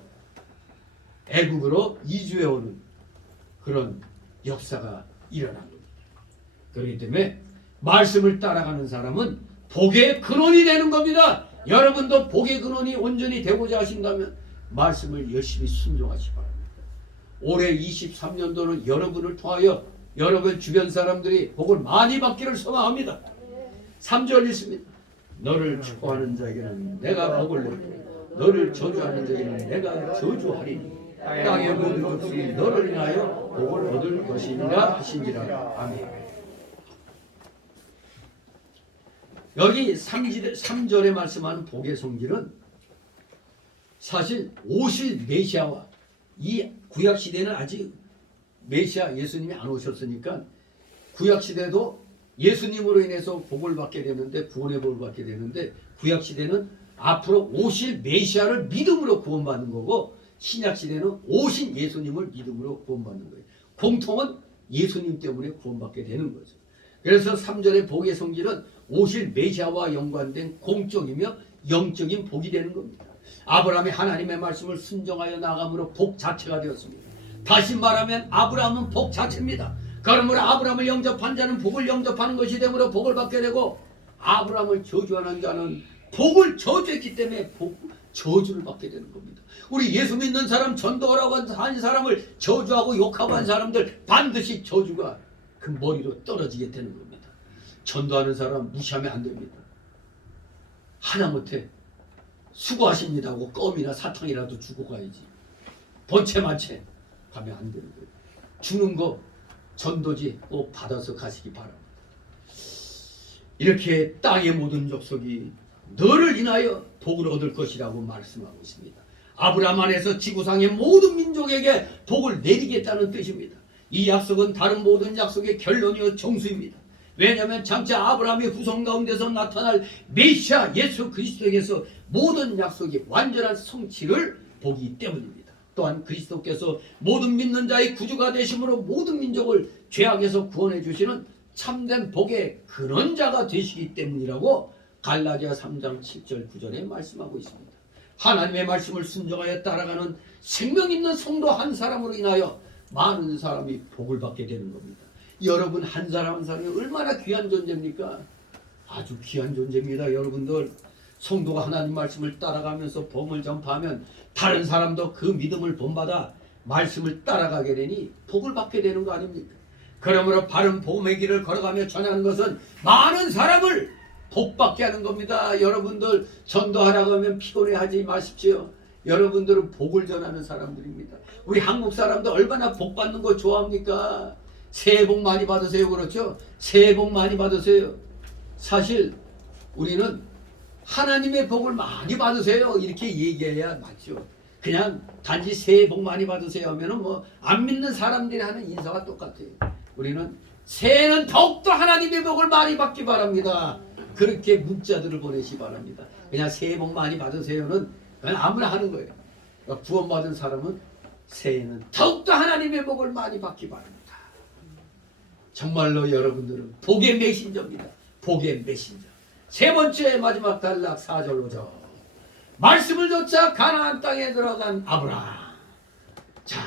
애굽으로 이주해오는 그런 역사가 일어난 겁니다. 그렇기 때문에 말씀을 따라가는 사람은 복의 근원이 되는 겁니다. 여러분도 복의 근원이 온전히 되고자 하신다면 말씀을 열심히 순종하시기 바랍니다. 올해 23년도는 여러분을 통하여 여러분 주변 사람들이 복을 많이 받기를 소망합니다. 3절 있습니다. 너를 축복하는 자에게는 내가 복을 내리고 너를 저주하는 자에게는 내가 저주하리니 땅의 모든 족속이 너를 인하여 복을 얻을 것이니라 하신지라. 아멘. 여기 3절에 말씀하는 복의 성질은 사실 오실 메시아와 이 구약시대는 아직 메시아 예수님이 안 오셨으니까 구약시대도 예수님으로 인해서 복을 받게 되는데 구원의 복을 받게 되는데 구약시대는 앞으로 오실 메시아를 믿음으로 구원받는 거고 신약시대는 오신 예수님을 믿음으로 구원받는 거예요. 공통은 예수님 때문에 구원받게 되는 거죠. 그래서 3절의 복의 성질은 오실 메시아와 연관된 공적이며 영적인 복이 되는 겁니다. 아브라함이 하나님의 말씀을 순종하여 나감으로 복 자체가 되었습니다. 다시 말하면 아브라함은 복 자체입니다. 그러므로 아브라함을 영접한 자는 복을 영접하는 것이 되므로 복을 받게 되고 아브라함을 저주하는 자는 복을 저주했기 때문에 저주를 받게 되는 겁니다. 우리 예수 믿는 사람, 전도하라고 한 사람을 저주하고 욕하고 한 사람들 반드시 저주가 그 머리로 떨어지게 되는 겁니다. 전도하는 사람 무시하면 안 됩니다. 하다못해 수고하십니다 하고 껌이나 사탕이라도 주고 가야지. 번체만체 가면 안 되는 거예요. 주는 거 전도지 꼭 받아서 가시기 바랍니다. 이렇게 땅의 모든 족속이 너를 인하여 복을 얻을 것이라고 말씀하고 있습니다. 아브라함 안에서 지구상의 모든 민족에게 복을 내리겠다는 뜻입니다. 이 약속은 다른 모든 약속의 결론이요 정수입니다. 왜냐하면 장차 아브라함의 후손 가운데서 나타날 메시아 예수 그리스도에게서 모든 약속이 완전한 성취를 보기 때문입니다. 또한 그리스도께서 모든 믿는 자의 구주가 되심으로 모든 민족을 죄악에서 구원해 주시는 참된 복의 근원자가 되시기 때문이라고 갈라디아 3장 7절 9절에 말씀하고 있습니다. 하나님의 말씀을 순종하여 따라가는 생명 있는 성도 한 사람으로 인하여 많은 사람이 복을 받게 되는 겁니다. 여러분 한 사람 한 사람이 얼마나 귀한 존재입니까? 아주 귀한 존재입니다. 여러분들 성도가 하나님 말씀을 따라가면서 복음을 전파하면 다른 사람도 그 믿음을 본받아 말씀을 따라가게 되니 복을 받게 되는 거 아닙니까? 그러므로 바른 복음의 길을 걸어가며 전하는 것은 많은 사람을 복받게 하는 겁니다. 여러분들 전도하라고 하면 피곤해하지 마십시오. 여러분들은 복을 전하는 사람들입니다. 우리 한국 사람도 얼마나 복 받는 거 좋아합니까? 새해 복 많이 받으세요. 그렇죠? 새해 복 많이 받으세요. 사실 우리는 하나님의 복을 많이 받으세요 이렇게 얘기해야 맞죠. 그냥 단지 새해 복 많이 받으세요 하면은 뭐 안 믿는 사람들이 하는 인사가 똑같아요. 우리는 새해는 더욱더 하나님의 복을 많이 받기 바랍니다. 그렇게 문자들을 보내시 바랍니다. 그냥 새해 복 많이 받으세요는 그냥 아무나 하는 거예요. 그러니까 구원받은 사람은 새해는 더욱더 하나님의 복을 많이 받기 바랍니다. 정말로 여러분들은 복의 메신저입니다. 복의 메신저. 세 번째 마지막 단락 4절 5절. 말씀을 좇아 가나안 땅에 들어간 아브라함. 자,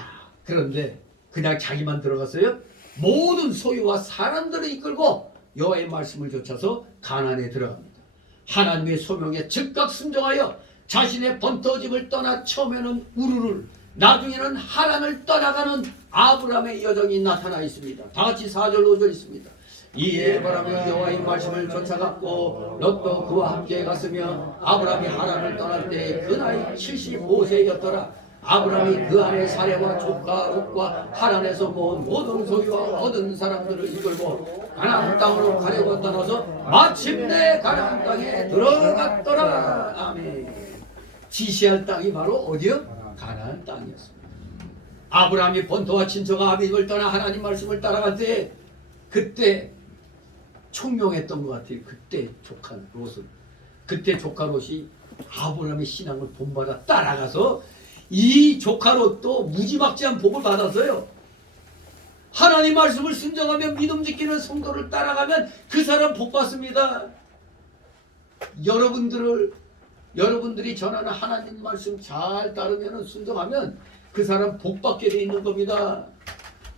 그런데 그냥 자기만 들어갔어요? 모든 소유와 사람들을 이끌고 여호와의 말씀을 좇아서 가나안에 들어갑니다. 하나님의 소명에 즉각 순종하여 자신의 본토집을 떠나 처음에는 우르를 나중에는 하란을 떠나가는 아브라함의 여정이 나타나 있습니다. 다 같이 4절 5절 있습니다. 이에 아브라함이 여호와의 말씀을 좇아갔고 롯도 그와 함께 갔으며 아브라함이 하란을 떠날 때 그 나이 75세였더라. 아브라함이 그 안에 사례와 조카 롯과 하란에서 모은 모든 소유와 얻은 사람들을 이끌고 가나안 땅으로 가려고 떠나서 마침내 가나안 땅에 들어갔더라. 아멘. 지시할 땅이 바로 어디요? 가나안 땅이었습니다. 아브라함이 본토와 친척과 아비집을 떠나 하나님 말씀을 따라갈 때 그때 총명했던 것 같아요. 그때 조카 롯은. 그때 조카 롯이 아브라함의 신앙을 본받아 따라가서 이 조카 롯도 무지막지한 복을 받았어요. 하나님 말씀을 순종하며 믿음 지키는 성도를 따라가면 그 사람 복 받습니다. 여러분들이 전하는 하나님 말씀 잘 따르면 순종하면 그 사람 복 받게 돼 있는 겁니다.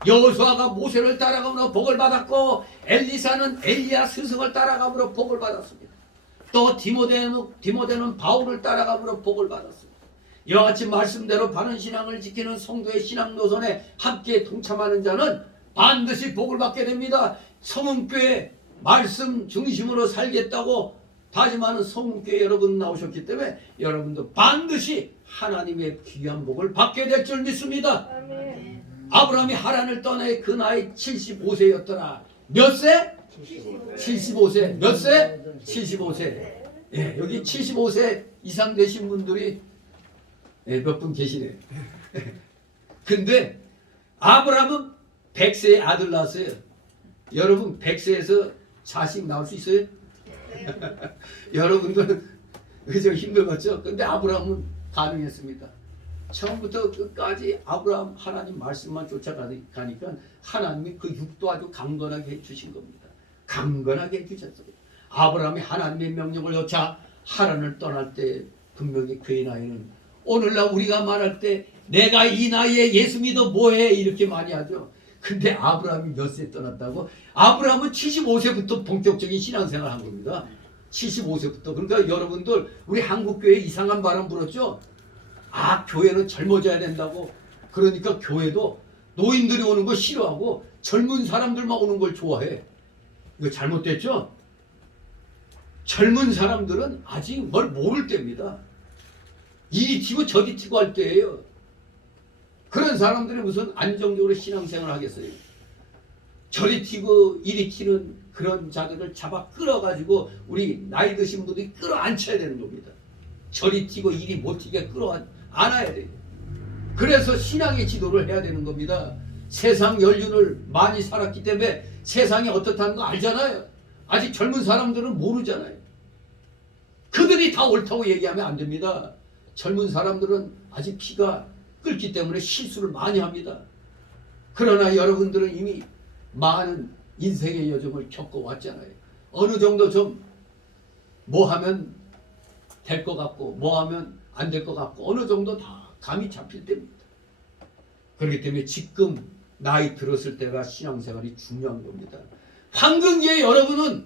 여호수아가 모세를 따라가므로 복을 받았고 엘리사는 엘리야 스승을 따라가므로 복을 받았습니다. 또 디모데는 바울을 따라가므로 복을 받았습니다. 이와 같이 말씀대로 바른 신앙을 지키는 성도의 신앙 노선에 함께 동참하는 자는 반드시 복을 받게 됩니다. 성은교회 말씀 중심으로 살겠다고 다짐하는 성은교회 여러분 나오셨기 때문에 여러분도 반드시 하나님의 귀한 복을 받게 될 줄 믿습니다. 아멘. 아브라함이 하란을 떠나 그 나이 75세였더라. 몇 세? 75세. 몇 세? 75세. 예, 여기 75세 이상 되신 분들이 몇 분 계시네요. 근데 아브라함은 100세에 아들 낳았어요. 여러분 100세에서 자식 나올 수 있어요? 여러분들은 그저 힘들었죠? 근데 아브라함은 가능했습니다. 처음부터 끝까지 아브라함 하나님 말씀만 쫓아가니까 하나님이 그 육도 아주 강건하게 해주신 겁니다. 강건하게 해주셨어요. 아브라함이 하나님의 명령을 여차 하란을 떠날 때 분명히 그의 나이는 오늘날 우리가 말할 때 내가 이 나이에 예수 믿어 뭐해 이렇게 많이 하죠. 근데 아브라함이 몇 세 떠났다고? 아브라함은 75세부터 본격적인 신앙생활을 한 겁니다. 75세부터. 그러니까 여러분들 우리 한국교회 이상한 바람 불었죠? 아, 교회는 젊어져야 된다고. 그러니까 교회도 노인들이 오는 거 싫어하고 젊은 사람들만 오는 걸 좋아해. 이거 잘못됐죠? 젊은 사람들은 아직 뭘 모를 때입니다. 이리 튀고 저리 튀고 할 때예요. 그런 사람들이 무슨 안정적으로 신앙생활을 하겠어요? 저리 튀고 이리 튀는 그런 자들을 잡아 끌어가지고 우리 나이 드신 분들이 끌어안쳐야 되는 겁니다. 저리 튀고 이리 못 튀게 끌어안아야 돼요. 그래서 신앙의 지도를 해야 되는 겁니다. 세상 연륜을 많이 살았기 때문에 세상이 어떻다는 거 알잖아요. 아직 젊은 사람들은 모르잖아요. 그들이 다 옳다고 얘기하면 안 됩니다. 젊은 사람들은 아직 피가 끓기 때문에 실수를 많이 합니다. 그러나 여러분들은 이미 많은 인생의 여정을 겪어왔잖아요. 어느 정도 좀 뭐 하면 될 것 같고 뭐 하면 안 될 것 같고 어느 정도 다 감이 잡힐 때입니다. 그렇기 때문에 지금 나이 들었을 때가 신앙생활이 중요한 겁니다. 황금기에 여러분은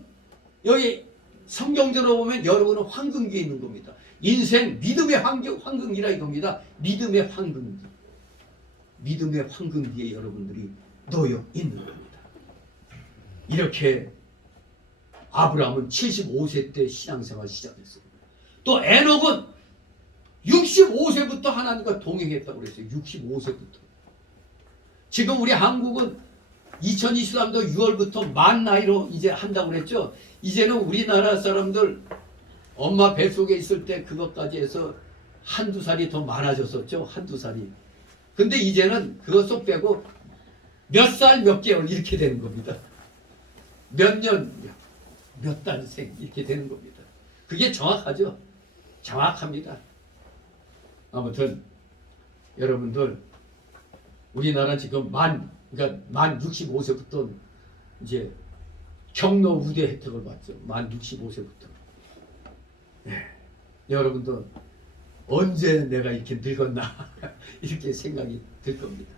여기 성경적으로 보면 여러분은 황금기에 있는 겁니다. 인생 믿음의 황금기라 이겁니다. 믿음의 황금기. 믿음의 황금기에 여러분들이 놓여 있는 겁니다. 이렇게 아브라함은 75세 때 신앙생활 시작했어요. 또 에녹은 65세부터 하나님과 동행했다고 그랬어요. 65세부터. 지금 우리 한국은 2023년 6월부터 만 나이로 이제 한다고 그랬죠. 이제는 우리나라 사람들 엄마 뱃속에 있을 때 그것까지 해서 한두 살이 더 많아졌었죠. 한두 살이. 근데 이제는 그것 쏙 빼고 몇 살 몇 개월 이렇게 되는 겁니다. 몇 년 몇 달생 이렇게 되는 겁니다. 그게 정확하죠. 정확합니다. 아무튼 여러분들 우리나라 지금 만 65세부터 이제 경로 우대 혜택을 받죠. 만 65세부터. 네. 여러분도 언제 내가 이렇게 늙었나 이렇게 생각이 들 겁니다.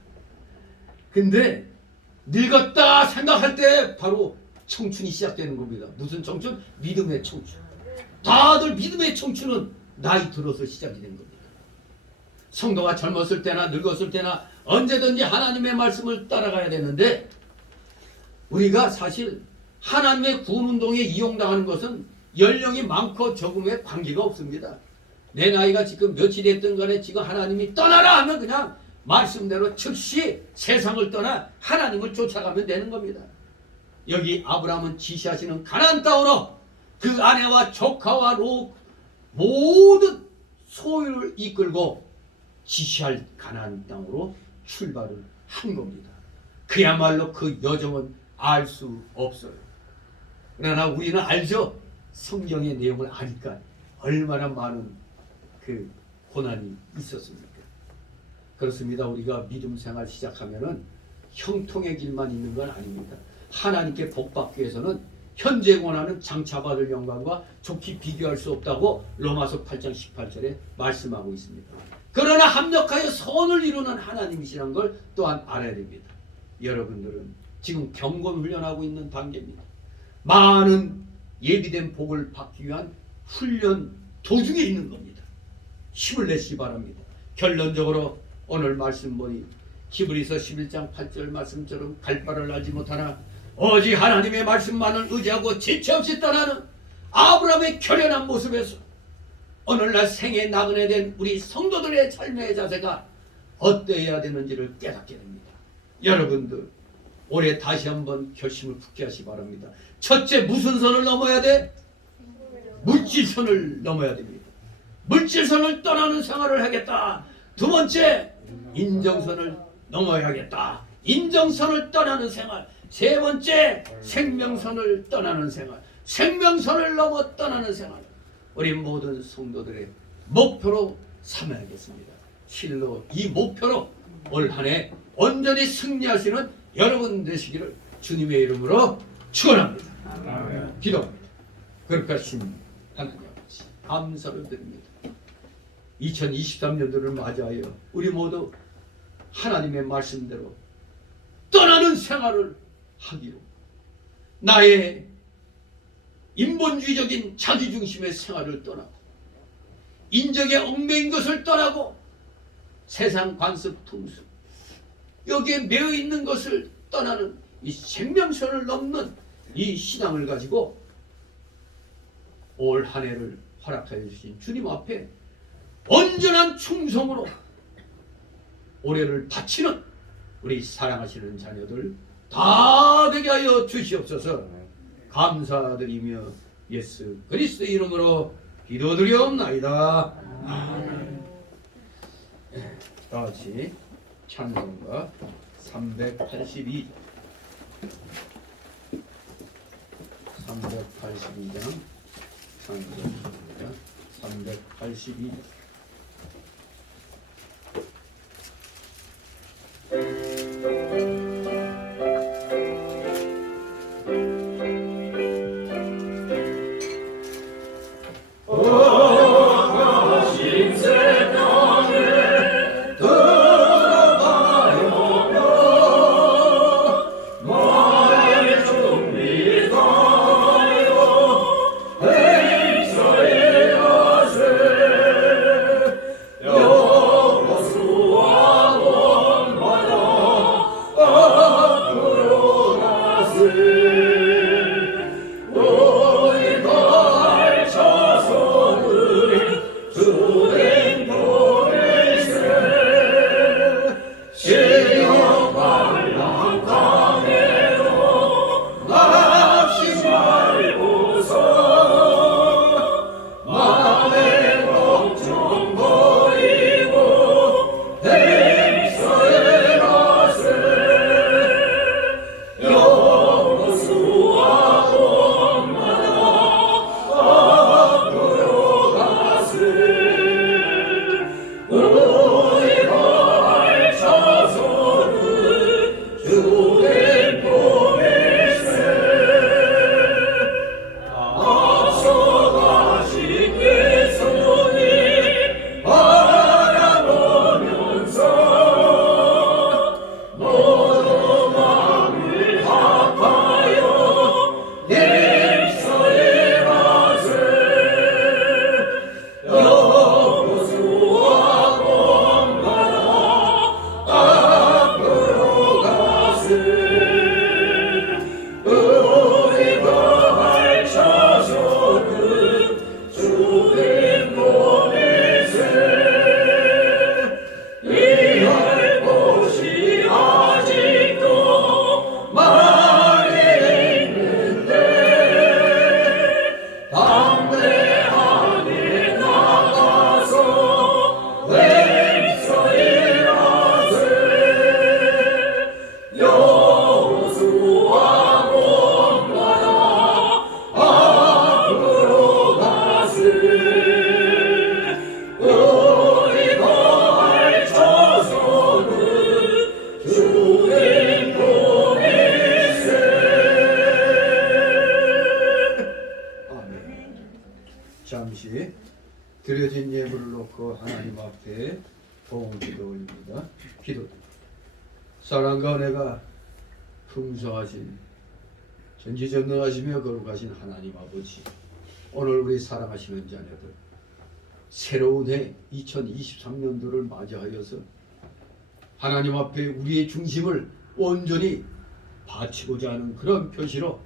근데 늙었다 생각할 때 바로 청춘이 시작되는 겁니다. 무슨 청춘? 믿음의 청춘. 다들 믿음의 청춘은 나이 들어서 시작이 된 겁니다. 성도가 젊었을 때나 늙었을 때나 언제든지 하나님의 말씀을 따라가야 되는데 우리가 사실 하나님의 구원운동에 이용당하는 것은 연령이 많고 적음에 관계가 없습니다. 내 나이가 지금 몇이 됐든 간에 지금 하나님이 떠나라 하면 그냥 말씀대로 즉시 세상을 떠나 하나님을 쫓아가면 되는 겁니다. 여기 아브라함은 지시하시는 가나안 땅으로 그 아내와 조카와 롯 모든 소유를 이끌고 지시할 가나안 땅으로 출발을 한 겁니다. 그야말로 그 여정은 알 수 없어요. 그러나 우리는 알죠. 성경의 내용을 아니까 얼마나 많은 그 고난이 있었습니까? 그렇습니다. 우리가 믿음 생활 시작하면은 형통의 길만 있는 건 아닙니다. 하나님께 복받기 위해서는 현재 고난은 장차받을 영광과 좋게 비교할 수 없다고 로마서 8장 18절에 말씀하고 있습니다. 그러나 합력하여 선을 이루는 하나님이시라는 걸 또한 알아야 됩니다. 여러분들은 지금 경건 훈련하고 있는 단계입니다. 많은 예비된 복을 받기 위한 훈련 도중에 있는 겁니다. 힘을 내시기 바랍니다. 결론적으로 오늘 말씀 보니 히브리서 11장 8절 말씀처럼 갈 바를 알지 못하나 오직 하나님의 말씀만을 의지하고 지체 없이 떠나는 아브라함의 결연한 모습에서 오늘날 생애 나그네 된 우리 성도들의 삶의 자세가 어떠해야 되는지를 깨닫게 됩니다. 여러분들 올해 다시 한번 결심을 굳게 하시기 바랍니다. 첫째, 무슨 선을 넘어야 돼? 물질선을 넘어야 됩니다. 물질선을 떠나는 생활을 하겠다. 두 번째, 인정선을 넘어야겠다. 인정선을 떠나는 생활. 세 번째, 생명선을 떠나는 생활. 생명선을 넘어 떠나는 생활. 우리 모든 성도들의 목표로 삼아야겠습니다. 실로 이 목표로 올 한 해 온전히 승리하시는 여러분 되시기를 주님의 이름으로 축원합니다. 기도합니다. 거룩하신 하나님 아버지 감사를 드립니다. 2023년도를 맞이하여 우리 모두 하나님의 말씀대로 떠나는 생활을 하기로 나의 인본주의적인 자기중심의 생활을 떠나고 인적에 얽매인 것을 떠나고 세상 관습 통수 여기에 매여 있는 것을 떠나는 이 생명선을 넘는 이 신앙을 가지고 올 한 해를 허락하여 주신 주님 앞에 온전한 충성으로 올해를 바치는 우리 사랑하시는 자녀들 다 되게 하여 주시옵소서. 감사드리며 예수 그리스도 이름으로 기도드리옵나이다. 아멘. 다 같이 찬송가 382 382장 찬송가 382 네. 잠시 드려진 예물을 놓고 하나님 앞에 봉헌 기도 올립니다. 기도. 사랑과 은혜가 풍성하신 전지전능하시며 거룩하신 하나님 아버지, 오늘 우리 사랑하시는 자녀들 새로운 해 2023년도를 맞이하여서 하나님 앞에 우리의 중심을 온전히 바치고자 하는 그런 표시로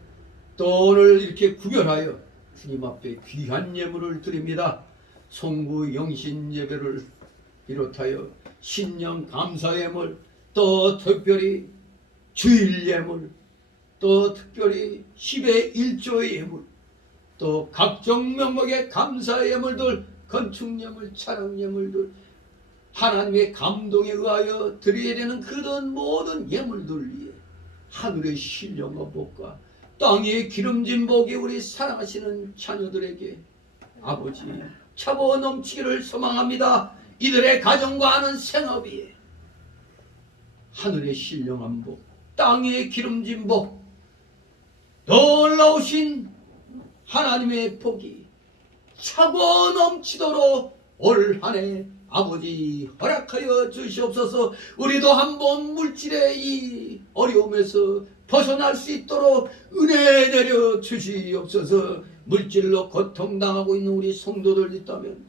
또 오늘 이렇게 구별하여 주님 앞에 귀한 예물을 드립니다. 송구 영신 예배를 비롯하여 신령 감사 예물, 또 특별히 주일 예물, 또 특별히 10의 1조의 예물, 또 각종 명목의 감사 예물들, 건축 예물, 찬양 예물들, 하나님의 감동에 의하여 드려야 되는 그런 모든 예물들 위에 하늘의 신령과 복과 땅의 기름진 복이 우리 사랑하시는 자녀들에게 아버지 차고 넘치기를 소망합니다. 이들의 가정과 하는 생업 위에 하늘의 신령한 복, 땅의 기름진 복, 놀라우신 하나님의 복이 차고 넘치도록 올 한 해 아버지 허락하여 주시옵소서. 우리도 한번 물질의 이 어려움에서 벗어날 수 있도록 은혜 내려 주시옵소서. 물질로 고통당하고 있는 우리 성도들 있다면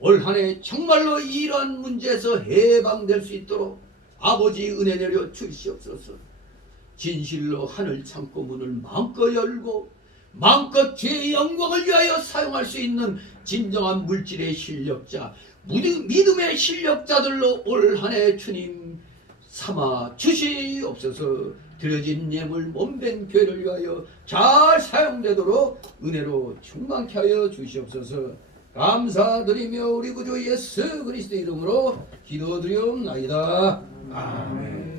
올 한 해 정말로 이러한 문제에서 해방될 수 있도록 아버지 은혜 내려 주시옵소서. 진실로 하늘 창고 문을 마음껏 열고 마음껏 죄의 영광을 위하여 사용할 수 있는 진정한 물질의 실력자, 믿음의 실력자들로 올 한 해 주님 삼아 주시옵소서. 드려진 예물 몸된 교회를 위하여 잘 사용되도록 은혜로 충만케 하여 주시옵소서. 감사드리며 우리 구주 예수 그리스도의 이름으로 기도드리옵나이다. 아멘.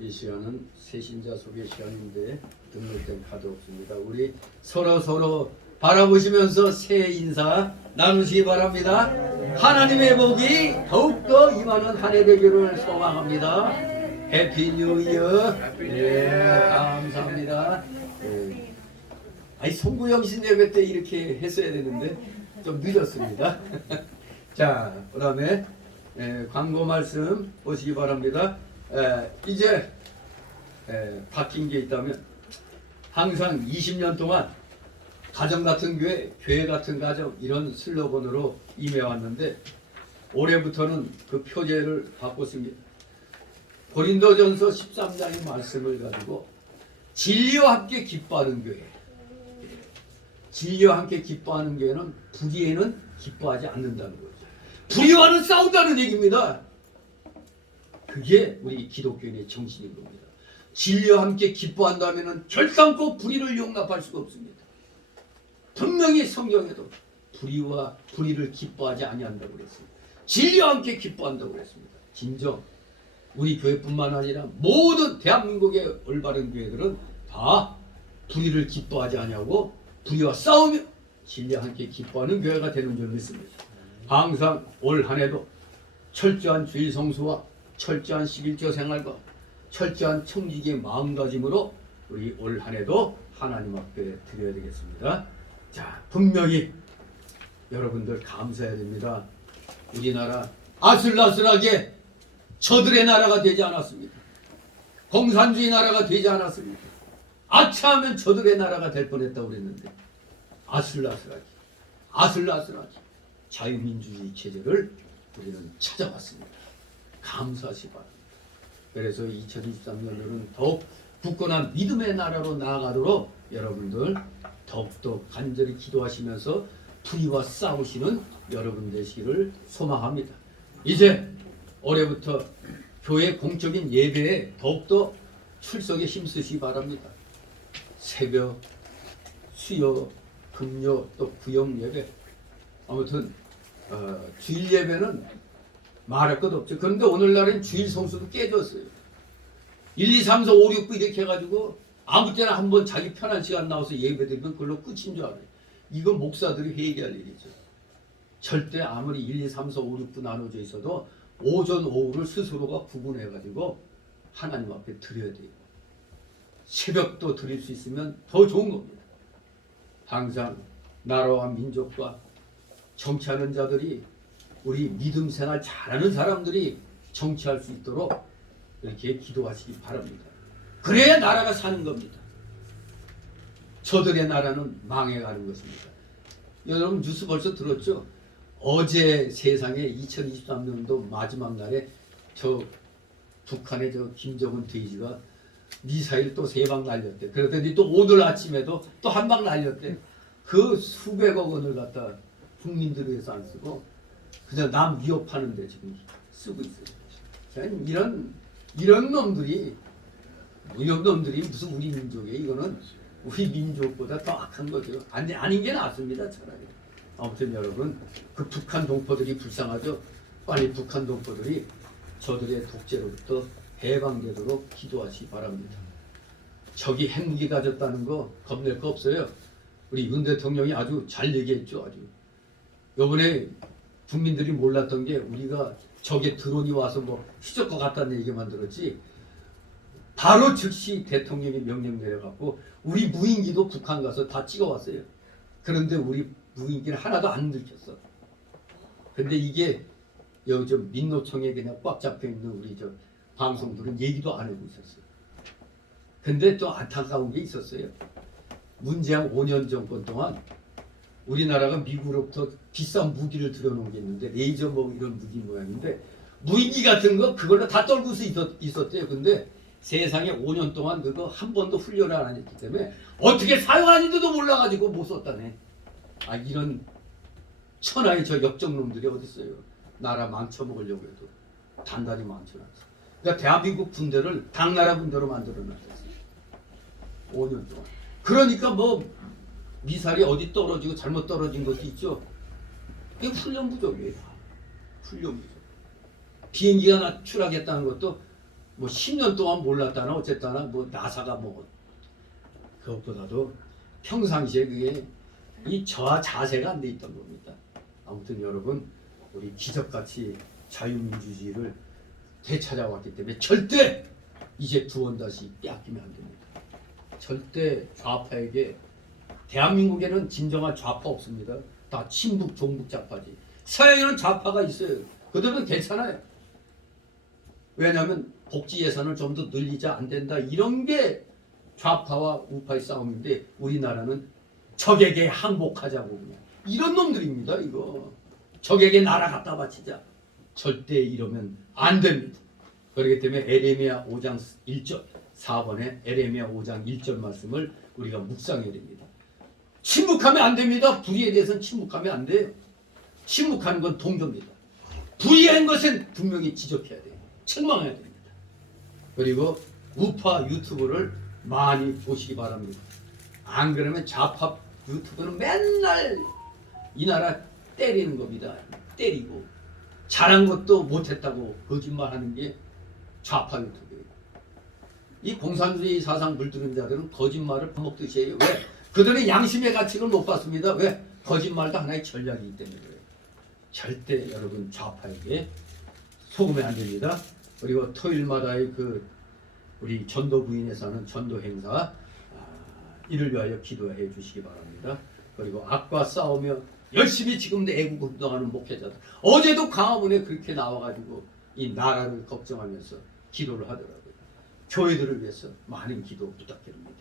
이 시간은 새신자 소개 시간인데 등록된 카드 없습니다. 우리 서로 바라보시면서 새해 인사 나누시기 바랍니다. 하나님의 복이 더욱더 임하는 한 해 되기를 소망합니다. 해피 뉴 이어. 네, 감사합니다. 네. 아니 송구영신 예배 때 이렇게 했어야 되는데 좀 늦었습니다. 자, 그 다음에 광고 말씀 보시기 바랍니다. 이제 바뀐 게 있다면 항상 20년 동안 가정 같은 교회, 교회 같은 가정 이런 슬로건으로 임해왔는데 올해부터는 그 표제를 바꿨습니다. 고린도전서 13장의 말씀을 가지고 진리와 함께 기뻐하는 교회, 진리와 함께 기뻐하는 교회는 불의에는 기뻐하지 않는다는 거죠. 불의와는 싸운다는 얘기입니다. 그게 우리 기독교인의 정신인 겁니다. 진리와 함께 기뻐한다면 결단코 불의를 용납할 수가 없습니다. 분명히 성경에도 불의를 기뻐하지 아니한다고 그랬습니다. 진리와 함께 기뻐한다고 그랬습니다. 진정 우리 교회뿐만 아니라 모든 대한민국의 올바른 교회들은 다 불의를 기뻐하지 아니하고 불의와 싸우며 진리와 함께 기뻐하는 교회가 되는 줄 믿습니다. 항상 올 한 해도 철저한 주일 성수와 철저한 11조 생활과 철저한 청지기의 마음가짐으로 우리 올 한 해도 하나님 앞에 드려야 되겠습니다. 자, 분명히 여러분들 감사해야 됩니다. 우리나라 아슬아슬하게 저들의 나라가 되지 않았습니다. 공산주의 나라가 되지 않았습니다. 아차하면 저들의 나라가 될 뻔했다고 그랬는데 아슬아슬하게 자유민주주의 체제를 우리는 찾아왔습니다. 감사하시 바랍니다. 그래서 2023년도는 더욱 굳건한 믿음의 나라로 나아가도록 여러분들 더욱더 간절히 기도하시면서 불의와 싸우시는 여러분 되시기를 소망합니다. 이제 올해부터 교회 공적인 예배에 더욱더 출석에 힘쓰시기 바랍니다. 새벽, 수요, 금요, 또 구역 예배, 아무튼 주일 예배는 말할 것 없죠. 그런데 오늘날엔 주일 성수도 깨졌어요. 1, 2, 3, 4, 5, 6, 9 이렇게 해가지고 아무 때나 한번 자기 편한 시간 나와서 예배드리면 그걸로 끝인 줄 알아요. 이건 목사들이 회개할 일이죠. 절대 아무리 1, 2, 3, 4, 5, 6부 나눠져 있어도 오전, 오후를 스스로가 구분해가지고 하나님 앞에 드려야 돼요. 새벽도 드릴 수 있으면 더 좋은 겁니다. 항상 나라와 민족과 정치하는 자들이, 우리 믿음 생활 잘하는 사람들이 정치할 수 있도록 이렇게 기도하시기 바랍니다. 그래야 나라가 사는 겁니다. 저들의 나라는 망해가는 것입니다. 여러분 뉴스 벌써 들었죠? 어제 세상에 2023년도 마지막 날에 저 북한의 저 김정은 돼지가 미사일 또 3방 날렸대. 그러더니 또 오늘 아침에도 또 한 방 날렸대. 그 수백억 원을 갖다 국민들을 위해서 안 쓰고 그냥 남 위협하는데 지금 쓰고 있어요. 이런 놈들이 무슨 우리 민족이에요. 이거는 우리 민족보다 더 악한 거죠. 아닌 게 낫습니다. 차라리. 아무튼 여러분, 그 북한 동포들이 불쌍하죠. 빨리 북한 동포들이 저들의 독재로부터 해방되도록 기도하시기 바랍니다. 적이 핵무기 가졌다는 거 겁낼 거 없어요. 우리 윤 대통령이 아주 잘 얘기했죠. 아주. 요번에 국민들이 몰랐던 게 우리가 적의 드론이 와서 뭐 휘젓고 갔다는 얘기만 들었지, 바로 즉시 대통령이 명령 내려갖고 우리 무인기도 북한 가서 다 찍어왔어요. 그런데 우리 무인기는 하나도 안 들켰어. 근데 이게 여기 저 민노총에 그냥 꽉 잡혀있는 우리 저 방송들은 얘기도 안 하고 있었어요. 근데 또 안타까운 게 있었어요. 문재인 5년 정권 동안 우리나라가 미국으로부터 비싼 무기를 들여놓은 게 있는데, 레이저 뭐 이런 무기 모양인데 무인기 같은 거 그걸로 다 떨구고 있었대요. 근데 세상에 5년 동안 그거 한 번도 훈련을 안 했기 때문에 어떻게 사용하는지도 몰라가지고 못 썼다네. 아, 이런 천하의 저 역적놈들이 어딨어요. 나라 망쳐먹으려고 해도 단단히 망쳐놨어. 그러니까 대한민국 군대를 당나라 군대로 만들어놨었어요. 5년 동안. 그러니까 뭐 미사일이 어디 떨어지고 잘못 떨어진 것도 있죠. 이게 훈련 부족이에요. 훈련 부족. 비행기가 추락했다는 것도 뭐 10년 동안 몰랐다나 어쨌다나 뭐 나사가 뭐 그것보다도 평상시에 그게 이 저하 자세가 안 돼 있던 겁니다. 아무튼 여러분, 우리 기적같이 자유민주주의를 되찾아왔기 때문에 절대 이제 두 번 다시 빼앗기면 안 됩니다. 절대 좌파에게, 대한민국에는 진정한 좌파 없습니다. 다 친북 종북 좌파지. 서양에는 좌파가 있어요. 그들은 괜찮아요. 왜냐하면 복지 예산을 좀 더 늘리자, 안 된다, 이런 게 좌파와 우파의 싸움인데, 우리나라는 적에게 항복하자고 그냥 이런 놈들입니다. 이거 적에게 나라 갖다 바치자, 절대 이러면 안 됩니다. 그렇기 때문에 에레미야 5장 1절 4번에 에레미야 5장 1절 말씀을 우리가 묵상해야 됩니다. 침묵하면 안 됩니다. 불의에 대해서는 침묵하면 안 돼요. 침묵하는 건 동조입니다. 불의한 것은 분명히 지적해야 돼요. 책망해야 됩니다. 그리고 우파 유튜브를 많이 보시기 바랍니다. 안 그러면 좌파 유튜브는 맨날 이 나라 때리는 겁니다. 때리고 잘한 것도 못했다고 거짓말하는 게 좌파 유튜브예요. 이 공산주의 사상 물드는 자들은 거짓말을 밥 먹듯이 해요. 왜? 그들은 양심의 가치를 못 받습니다. 왜? 거짓말도 하나의 전략이기 때문에 그래요. 절대 여러분 좌파에게 속으면 안 됩니다. 그리고 토요일마다의 그 우리 전도 부인에서 하는 전도 행사, 이를 위하여 기도해 주시기 바랍니다. 그리고 악과 싸우며 열심히 지금도 애국 운동하는 목회자들, 어제도 강화문에 그렇게 나와가지고 이 나라를 걱정하면서 기도를 하더라고요. 교회들을 위해서 많은 기도 부탁드립니다.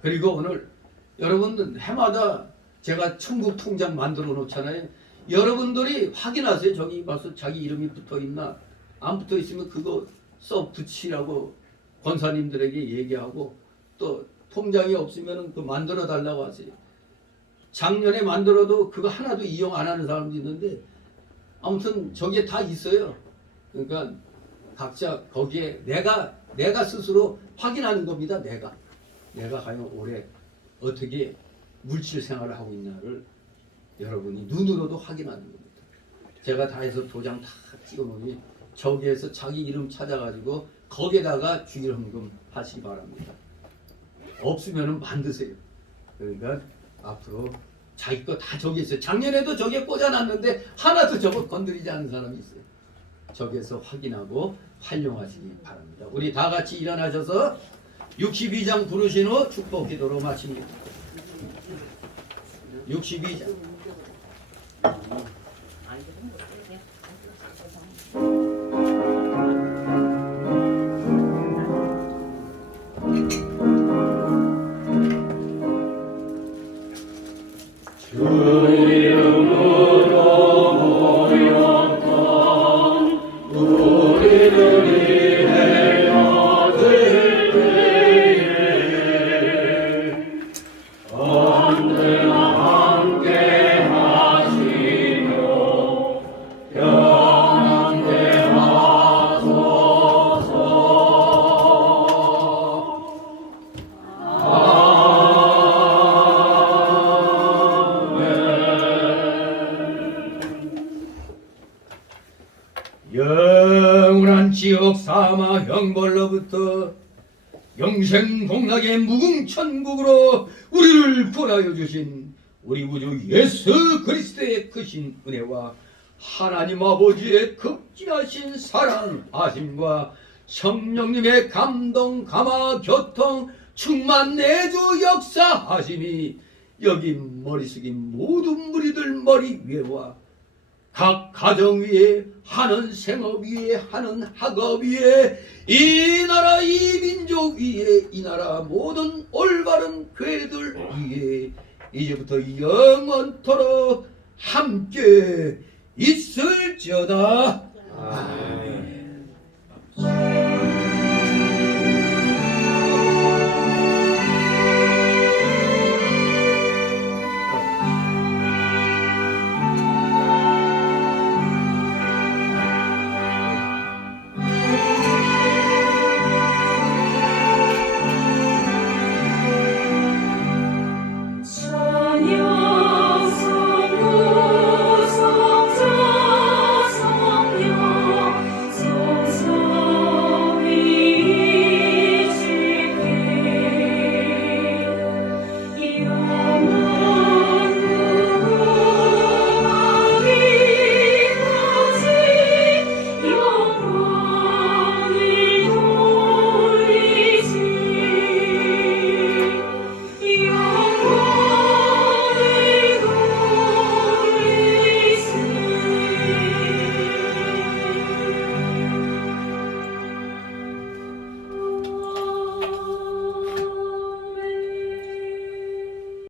그리고 오늘 여러분들 해마다 제가 천국 통장 만들어 놓잖아요. 여러분들이 확인하세요. 저기 봐서 자기 이름이 붙어 있나, 안 붙어 있으면 그거 써 붙이라고 권사님들에게 얘기하고, 또 통장이 없으면 그 만들어 달라고 하세요. 작년에 만들어도 그거 하나도 이용 안 하는 사람도 있는데 아무튼 저게 다 있어요. 그러니까 각자 거기에 내가 스스로 확인하는 겁니다. 내가 과연 올해 어떻게 물질 생활을 하고 있냐를 여러분이 눈으로도 확인하는 겁니다. 제가 다 해서 도장 다 찍어놓으니 저기에서 자기 이름 찾아가지고 거기에다가 주일헌금 하시기 바랍니다. 없으면은 만드세요. 그러니까 앞으로 자기 거 다 저기 있어요. 작년에도 저기에 꽂아놨는데 하나도 저거 건드리지 않는 사람이 있어요. 저기에서 확인하고 활용하시기 바랍니다. 우리 다 같이 일어나셔서 62장 부르신 후 축복 기도로 마칩니다. 62장. 영원한 지옥 사마 형벌로부터 영생동락의 무궁천국으로 우리를 구하여 주신 우리 우주 예수 그리스도의 크신 은혜와 하나님 아버지의 극진하신 사랑하심과 성령님의 감동 감화 교통 충만 내주 역사하심이 여기 머리 숙인 모든 무리들 머리 위에와 각 가정 위에 하는 생업 위에 하는 학업 위에 이 나라 이 민족 위에 이 나라 모든 올바른 교회들 위에 이제부터 영원토록 함께 있을지어다. 아멘.